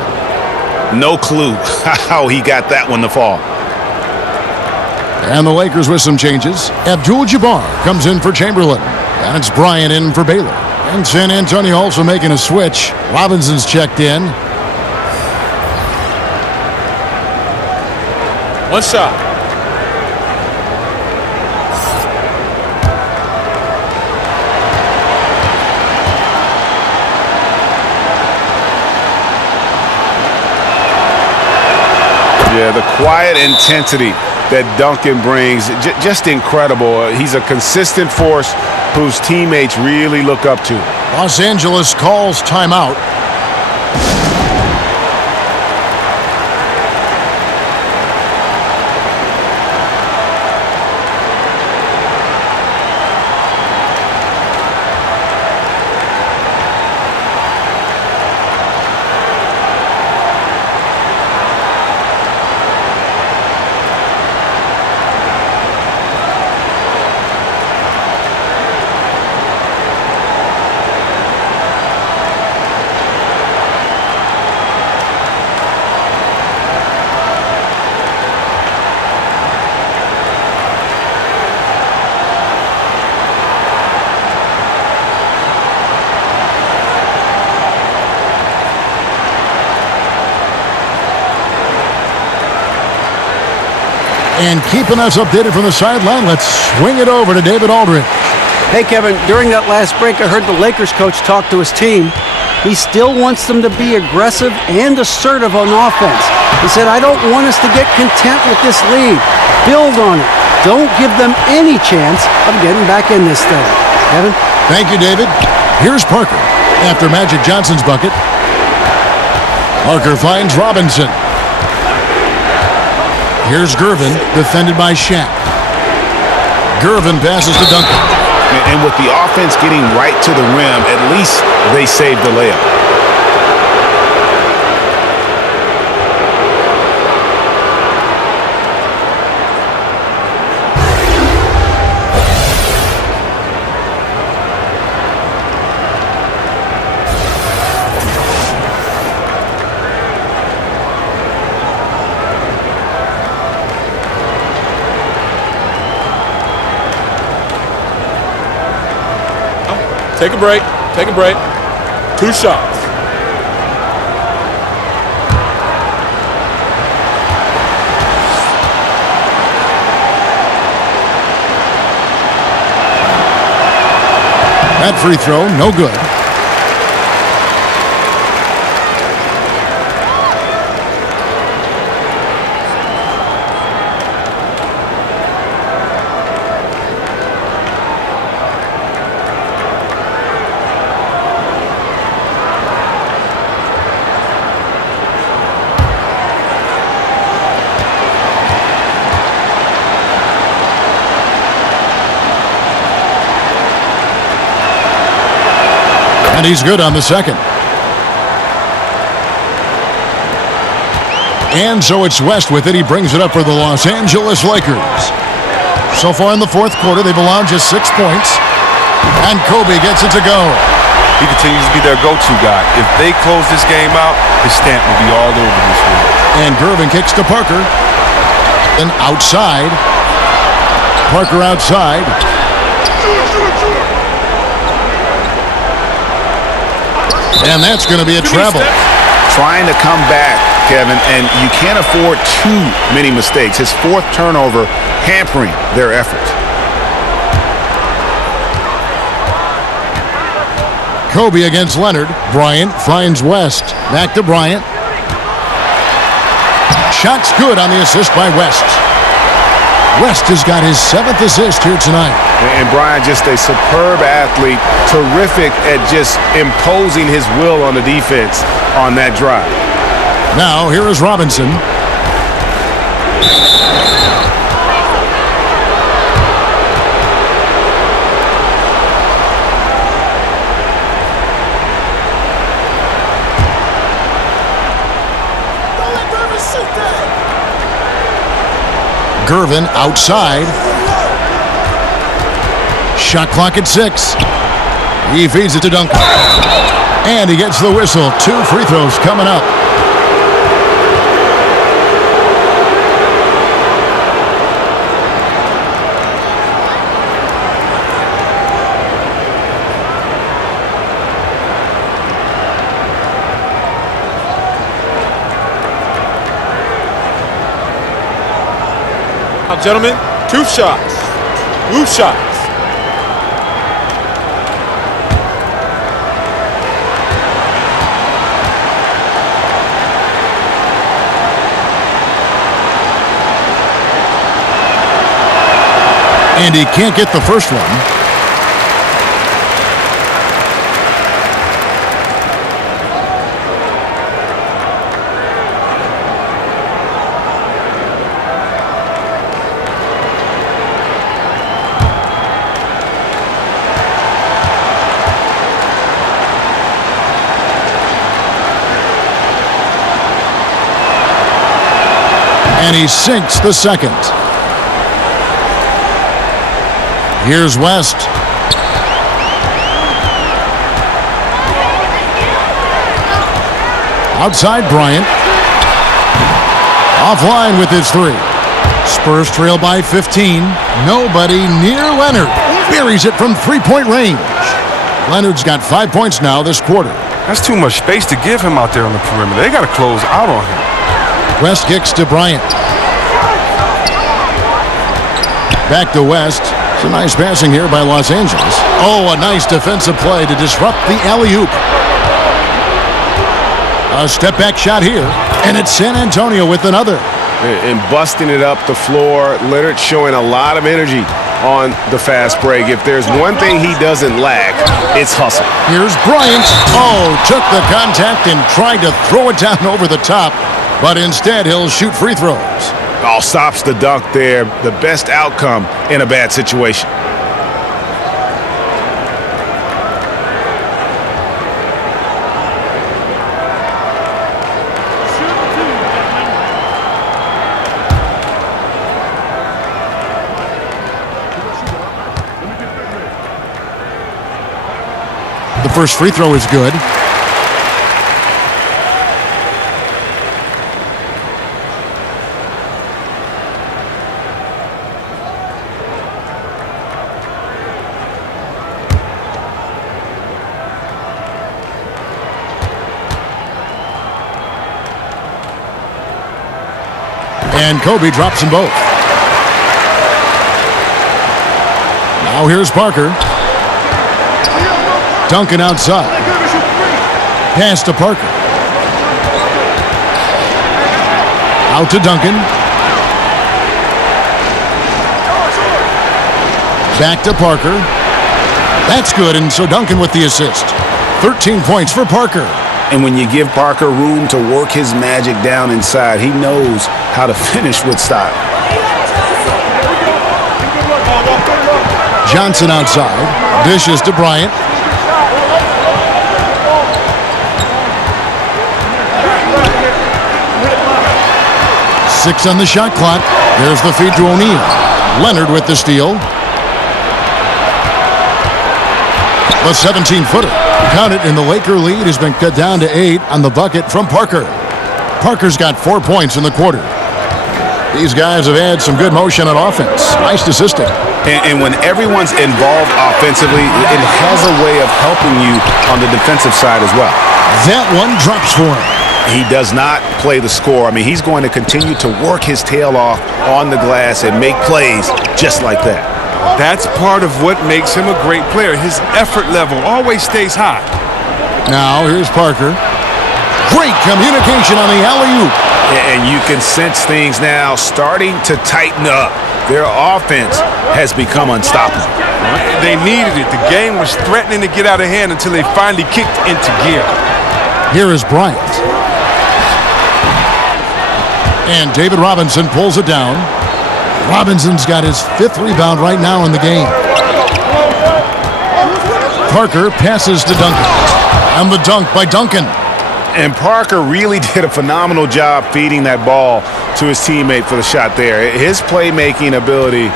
No clue how he got that one to fall. And the Lakers with some changes. Abdul-Jabbar comes in for Chamberlain. And it's Bryant in for Baylor. And San Antonio also making a switch. Robinson's checked in. One shot. Yeah, the quiet intensity that Duncan brings, just incredible. He's a consistent force whose teammates really look up to. Los Angeles calls timeout. And keeping us updated from the sideline, let's swing it over to David Aldridge. Hey, Kevin, during that last break, I heard the Lakers coach talk to his team. He still wants them to be aggressive and assertive on offense. He said, I don't want us to get content with this lead. Build on it. Don't give them any chance of getting back in this thing. Kevin? Thank you, David. Here's Parker after Magic Johnson's bucket. Parker finds Robinson. Here's Gervin, defended by Shaq. Gervin passes to Duncan. And with the offense getting right to the rim, at least they saved the layup. Take a break. Take a break. 2 shots. That free throw, no good. And he's good on the second. And so it's West with it. He brings it up for the Los Angeles Lakers. So far in the fourth quarter, they've allowed just 6 points. And Kobe gets it to go. He continues to be their go-to guy. If they close this game out, his stamp will be all over this one. And Gervin kicks to Parker. Then outside. Parker outside. And that's going to be a travel. Trying to come back, Kevin, and you can't afford too many mistakes. His fourth turnover hampering their efforts. Kobe against Leonard. Bryant finds West. Back to Bryant. Shot's good on the assist by West. West has got his 7th assist here tonight. And Bryant, just a superb athlete, terrific at just imposing his will on the defense on that drive. Now, here is Robinson. Gervin outside. Shot clock at 6. He feeds it to Duncan. And he gets the whistle. 2 free throws coming up. Now, gentlemen, 2 shots. 2 shots. And he can't get the first one. And he sinks the second. Here's West. Outside Bryant. Offline with his 3. Spurs trail by 15. Nobody near Leonard. Buries it from 3-point range. Leonard's got 5 points now this quarter. That's too much space to give him out there on the perimeter. They got to close out on him. West kicks to Bryant. Back to West. It's a nice passing here by Los Angeles. Oh, a nice defensive play to disrupt the alley-oop. A step-back shot here. And it's San Antonio with another. And busting it up the floor. Leonard showing a lot of energy on the fast break. If there's one thing he doesn't lack, it's hustle. Here's Bryant. Oh, took the contact and tried to throw it down over the top. But instead, he'll shoot free throws. Oh, stops the dunk there. The best outcome in a bad situation. The first free throw is good. And Kobe drops them both. Now here's Parker. Duncan outside. Pass to Parker. Out to Duncan. Back to Parker. That's good, and so Duncan with the assist. 13 points for Parker. And when you give Parker room to work his magic down inside, he knows how to finish with style. Johnson outside. Dishes to Bryant. 6 on the shot clock. There's the feed to O'Neal. Leonard with the steal. The 17-footer. Count it, and the Laker lead has been cut down to 8 on the bucket from Parker. Parker's got 4 points in the quarter. These guys have had some good motion on offense. Nice assisting. And when everyone's involved offensively, it has a way of helping you on the defensive side as well. That one drops for him. He does not play the score. I mean, he's going to continue to work his tail off on the glass and make plays just like that. That's part of what makes him a great player. His effort level always stays high. Now, here's Parker. Great communication on the alley-oop. And you can sense things now starting to tighten up. Their offense has become unstoppable. They needed it. The game was threatening to get out of hand until they finally kicked into gear. Here is Bryant. And David Robinson pulls it down. Robinson's got his 5th rebound right now in the game. Parker passes to Duncan. And the dunk by Duncan. And Parker really did a phenomenal job feeding that ball to his teammate for the shot there. His playmaking ability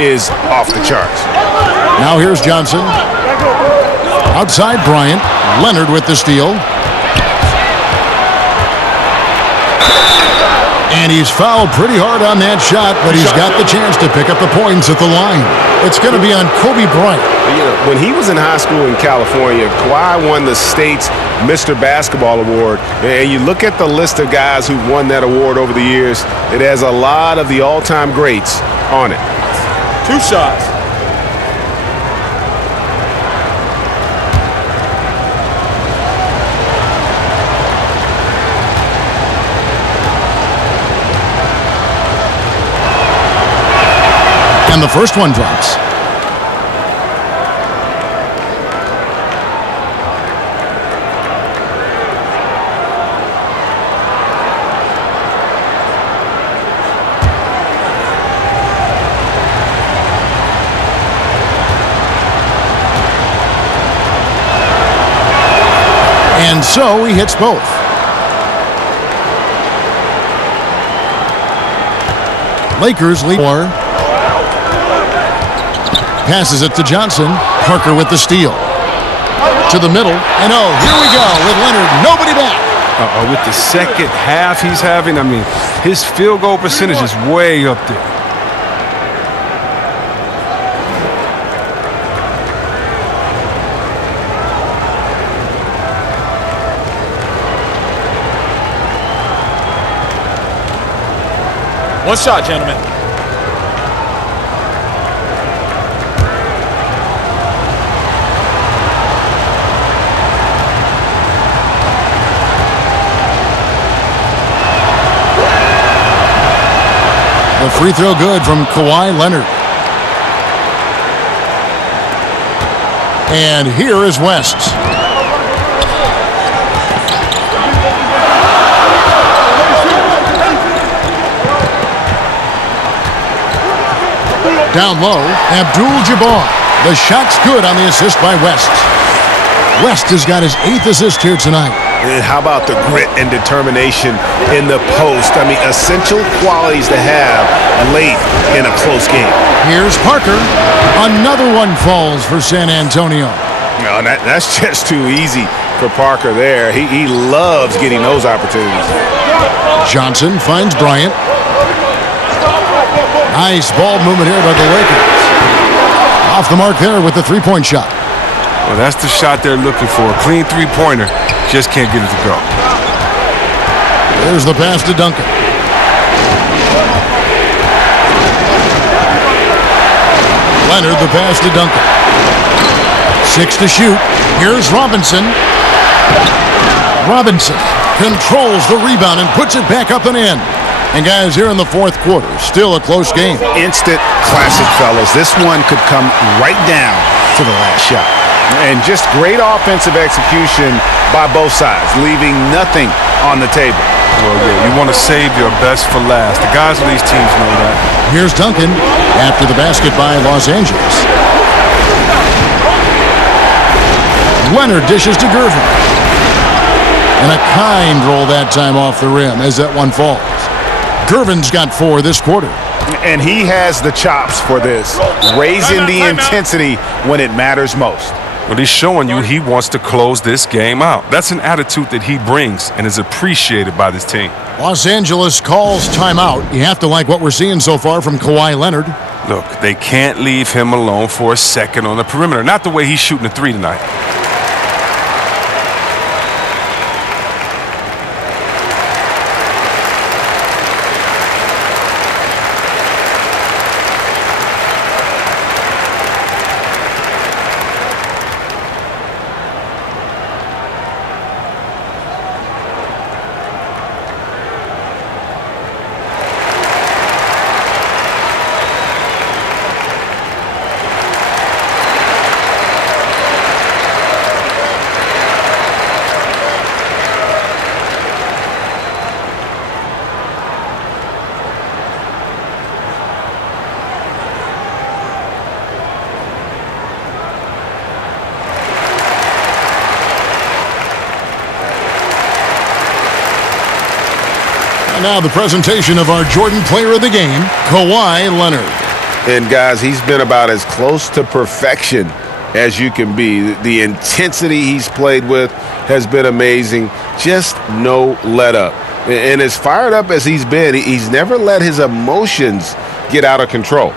is off the charts. Now here's Johnson. Outside Bryant. Leonard with the steal. And he's fouled pretty hard on that shot, but he's got the chance to pick up the points at the line. It's going to be on Kobe Bryant. When he was in high school in California, Kawhi won the state's Mr. Basketball Award. And you look at the list of guys who won that award over the years, it has a lot of the all-time greats on it. 2 shots. And the first one drops. And so he hits both. Lakers lead 4. Passes it to Johnson. Parker with the steal. To the middle. And oh, here we go with Leonard. Nobody back. With the second half he's having, I mean, his field goal percentage is way up there. One shot, gentlemen. The free throw good from Kawhi Leonard. And here is West. Down low, Abdul-Jabbar. The shot's good on the assist by West. West has got his 8th assist here tonight. And how about the grit and determination in the post? I mean, essential qualities to have late in a close game. Here's Parker. Another one falls for San Antonio. No, that's just too easy for Parker there. He loves getting those opportunities. Johnson finds Bryant. Nice ball movement here by the Lakers. Off the mark there with the three-point shot. Well, that's the shot they're looking for. A clean three-pointer. Just can't get it to go. There's the pass to Duncan. Leonard, the pass to Duncan. 6 to shoot. Here's Robinson. Robinson controls the rebound and puts it back up and in. And guys, here in the 4th quarter, still a close game. Instant classic, fellas. This one could come right down to the last shot. And just great offensive execution by both sides, leaving nothing on the table. Well, yeah, you want to save your best for last. The guys on these teams know that. Here's Duncan after the basket by Los Angeles. Leonard dishes to Gervin. And a kind roll that time off the rim as that one falls. Gervin's got 4 this quarter. And he has the chops for this, raising the intensity when it matters most. Well, he's showing you he wants to close this game out. That's an attitude that he brings and is appreciated by this team. Los Angeles calls timeout. You have to like what we're seeing so far from Kawhi Leonard. Look, they can't leave him alone for a second on the perimeter. Not the way he's shooting a 3 tonight. Now the presentation of our Jordan Player of the Game, Kawhi Leonard. And guys, he's been about as close to perfection as you can be. The intensity he's played with has been amazing. Just no let up. And as fired up as he's been, he's never let his emotions get out of control.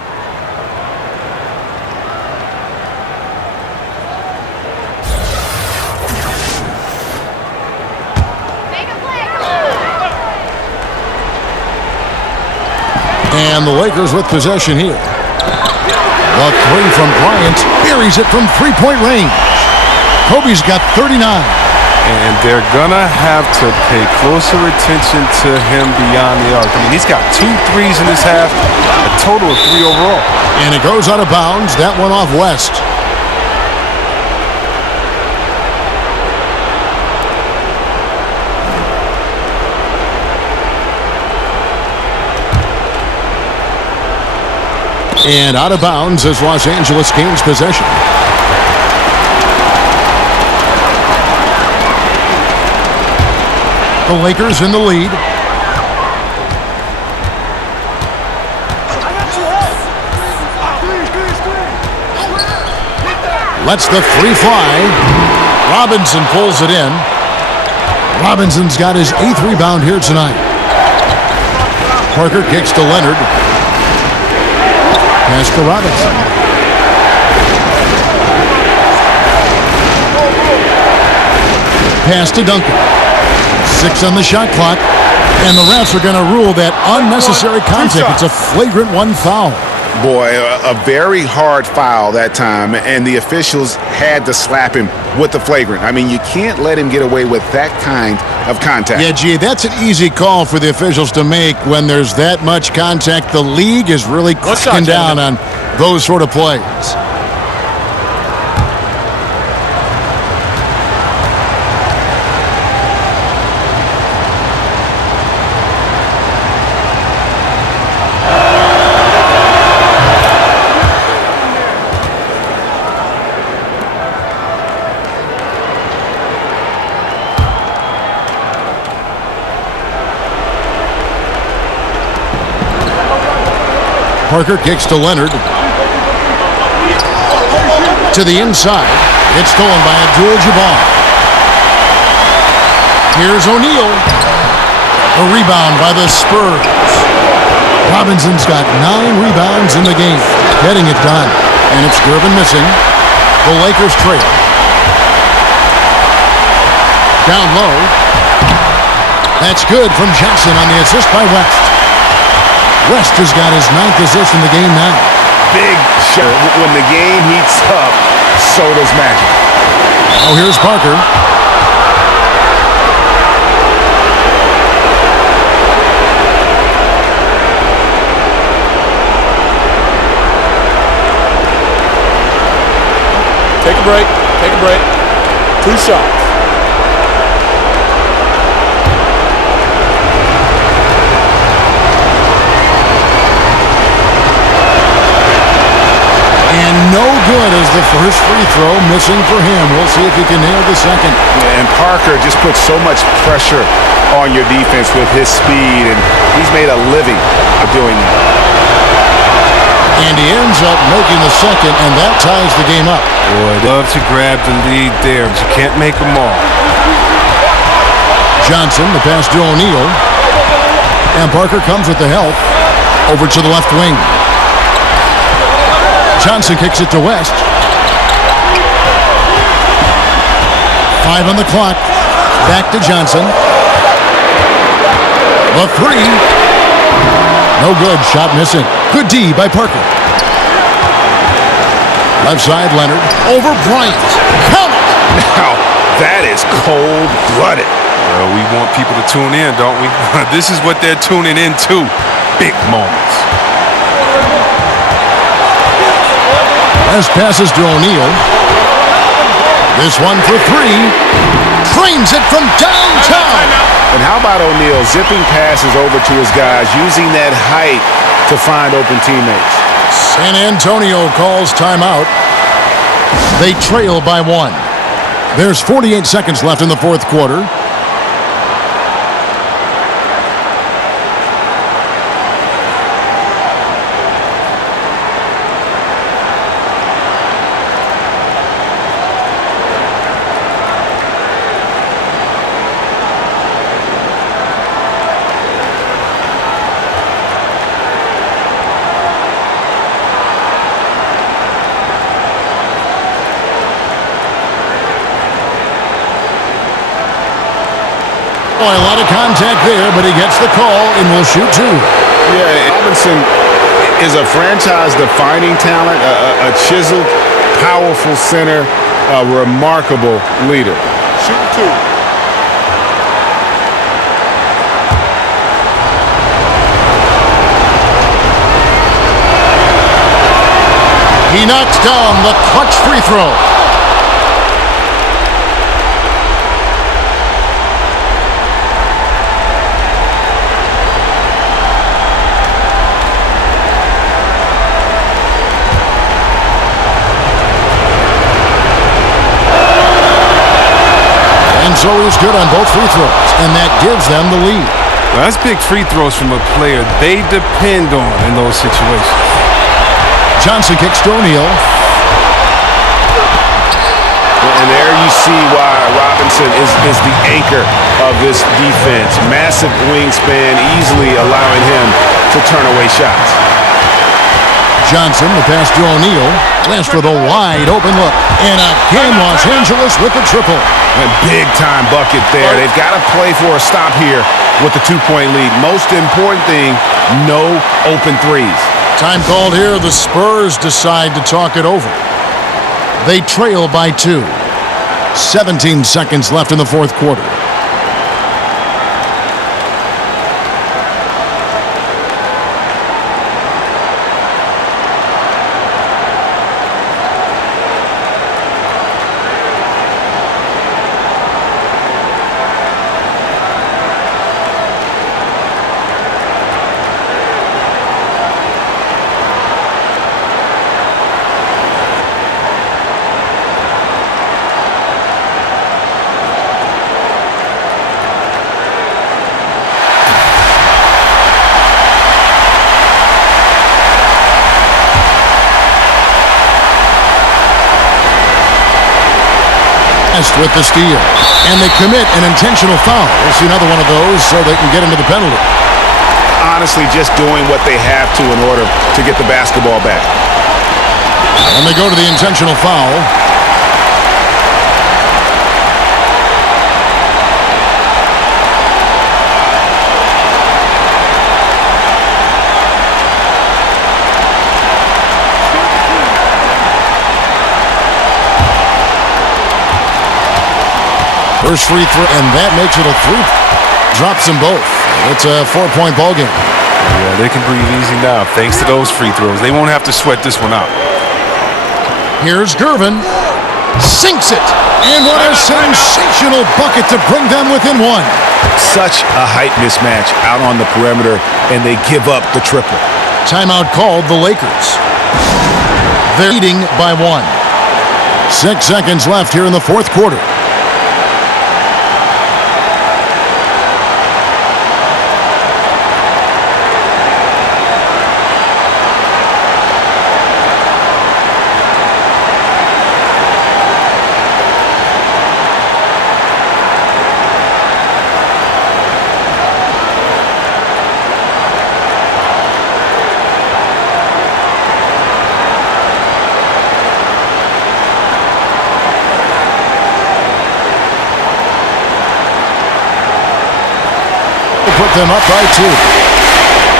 And the Lakers with possession here. The 3 from Bryant buries it from three-point range. Kobe's got 39. And they're going to have to pay closer attention to him beyond the arc. I mean, he's got 2 threes in this half, a total of 3 overall. And it goes out of bounds. That one off West. And out of bounds as Los Angeles gains possession. The Lakers in the lead. Lets the 3 fly. Robinson pulls it in. Robinson's got his 8th rebound here tonight. Parker kicks to Leonard. Pass to Robinson. Pass to Duncan. 6 on the shot clock. And the refs are going to rule that unnecessary contact. It's a flagrant 1 foul. Boy, a very hard foul that time, and the officials had to slap him with the flagrant. I mean, you can't let him get away with that kind of contact. Yeah, gee, that's an easy call for the officials to make when there's that much contact. The league is really cracking down on those sort of plays. Parker kicks to Leonard. To the inside. It's stolen by Abdul-Jabbar. Here's O'Neal. A rebound by the Spurs. Robinson's got 9 rebounds in the game. Getting it done. And it's Gervin missing. The Lakers trail. Down low. That's good from Johnson on the assist by West. West has got his 9th assist in the game now. Big shot. When the game heats up, so does magic. Oh, here's Parker. Take a break. Take a break. 2 shots. And no good as the first free throw missing for him. We'll see if he can nail the second. Yeah, and Parker just puts so much pressure on your defense with his speed, and he's made a living of doing that. And he ends up making the second, and that ties the game up. Boy, I'd love to grab the lead there, but you can't make them all. Johnson, the pass to O'Neal. And Parker comes with the help. Over to the left wing. Johnson kicks it to West. 5 on the clock. Back to Johnson. The three. No good. Shot missing. Good D by Parker. Left side, Leonard. Over Bryant. Count it! Now, that is cold-blooded. Well, we want people to tune in, don't we? This is what they're tuning into. Big moments. Last passes to O'Neal. This one for three. Trains it from downtown. And how about O'Neal zipping passes over to his guys, using that height to find open teammates? San Antonio calls timeout. They trail by 1. There's 48 seconds left in the fourth quarter. Boy, a lot of contact there, but he gets the call and will shoot 2. Yeah, Robinson is a franchise-defining talent, a chiseled, powerful center, a remarkable leader. Shoot 2. He knocks down the clutch free throw. So he's good on both free throws, and that gives them the lead. Well, that's big free throws from a player they depend on in those situations. Johnson kicks to O'Neal. And there you see why Robinson is the anchor of this defense. Massive wingspan, easily allowing him to turn away shots. Johnson, the pass to O'Neal. West with a wide open look. And again, Los Angeles with the triple. A big-time bucket there. They've got to play for a stop here with the 2-point lead. Most important thing, no open threes. Time called here. The Spurs decide to talk it over. They trail by 2. 17 seconds left in the fourth quarter. With the steal. And they commit an intentional foul. We'll see another one of those so they can get into the penalty. Honestly, just doing what they have to in order to get the basketball back. And they go to the intentional foul. First free throw, and that makes it a 3. Drops them both. It's a 4-point ball game. Yeah, they can breathe easy now thanks to those free throws. They won't have to sweat this one out. Here's Gervin. Sinks it. And what a sensational bucket to bring them within 1. Such a height mismatch out on the perimeter, and they give up the triple. Timeout called the Lakers. They're leading by 1. 6 seconds left here in the fourth quarter. Put them up by 2.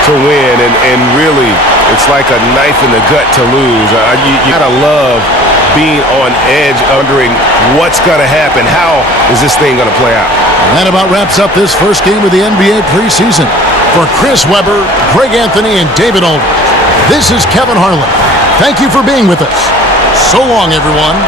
To win, and really, it's like a knife in the gut to lose. You gotta love being on edge, wondering what's gonna happen. How is this thing gonna play out? And that about wraps up this first game of the NBA preseason. For Chris Webber, Greg Anthony, and David Aldridge, this is Kevin Harlan. Thank you for being with us. So long, everyone.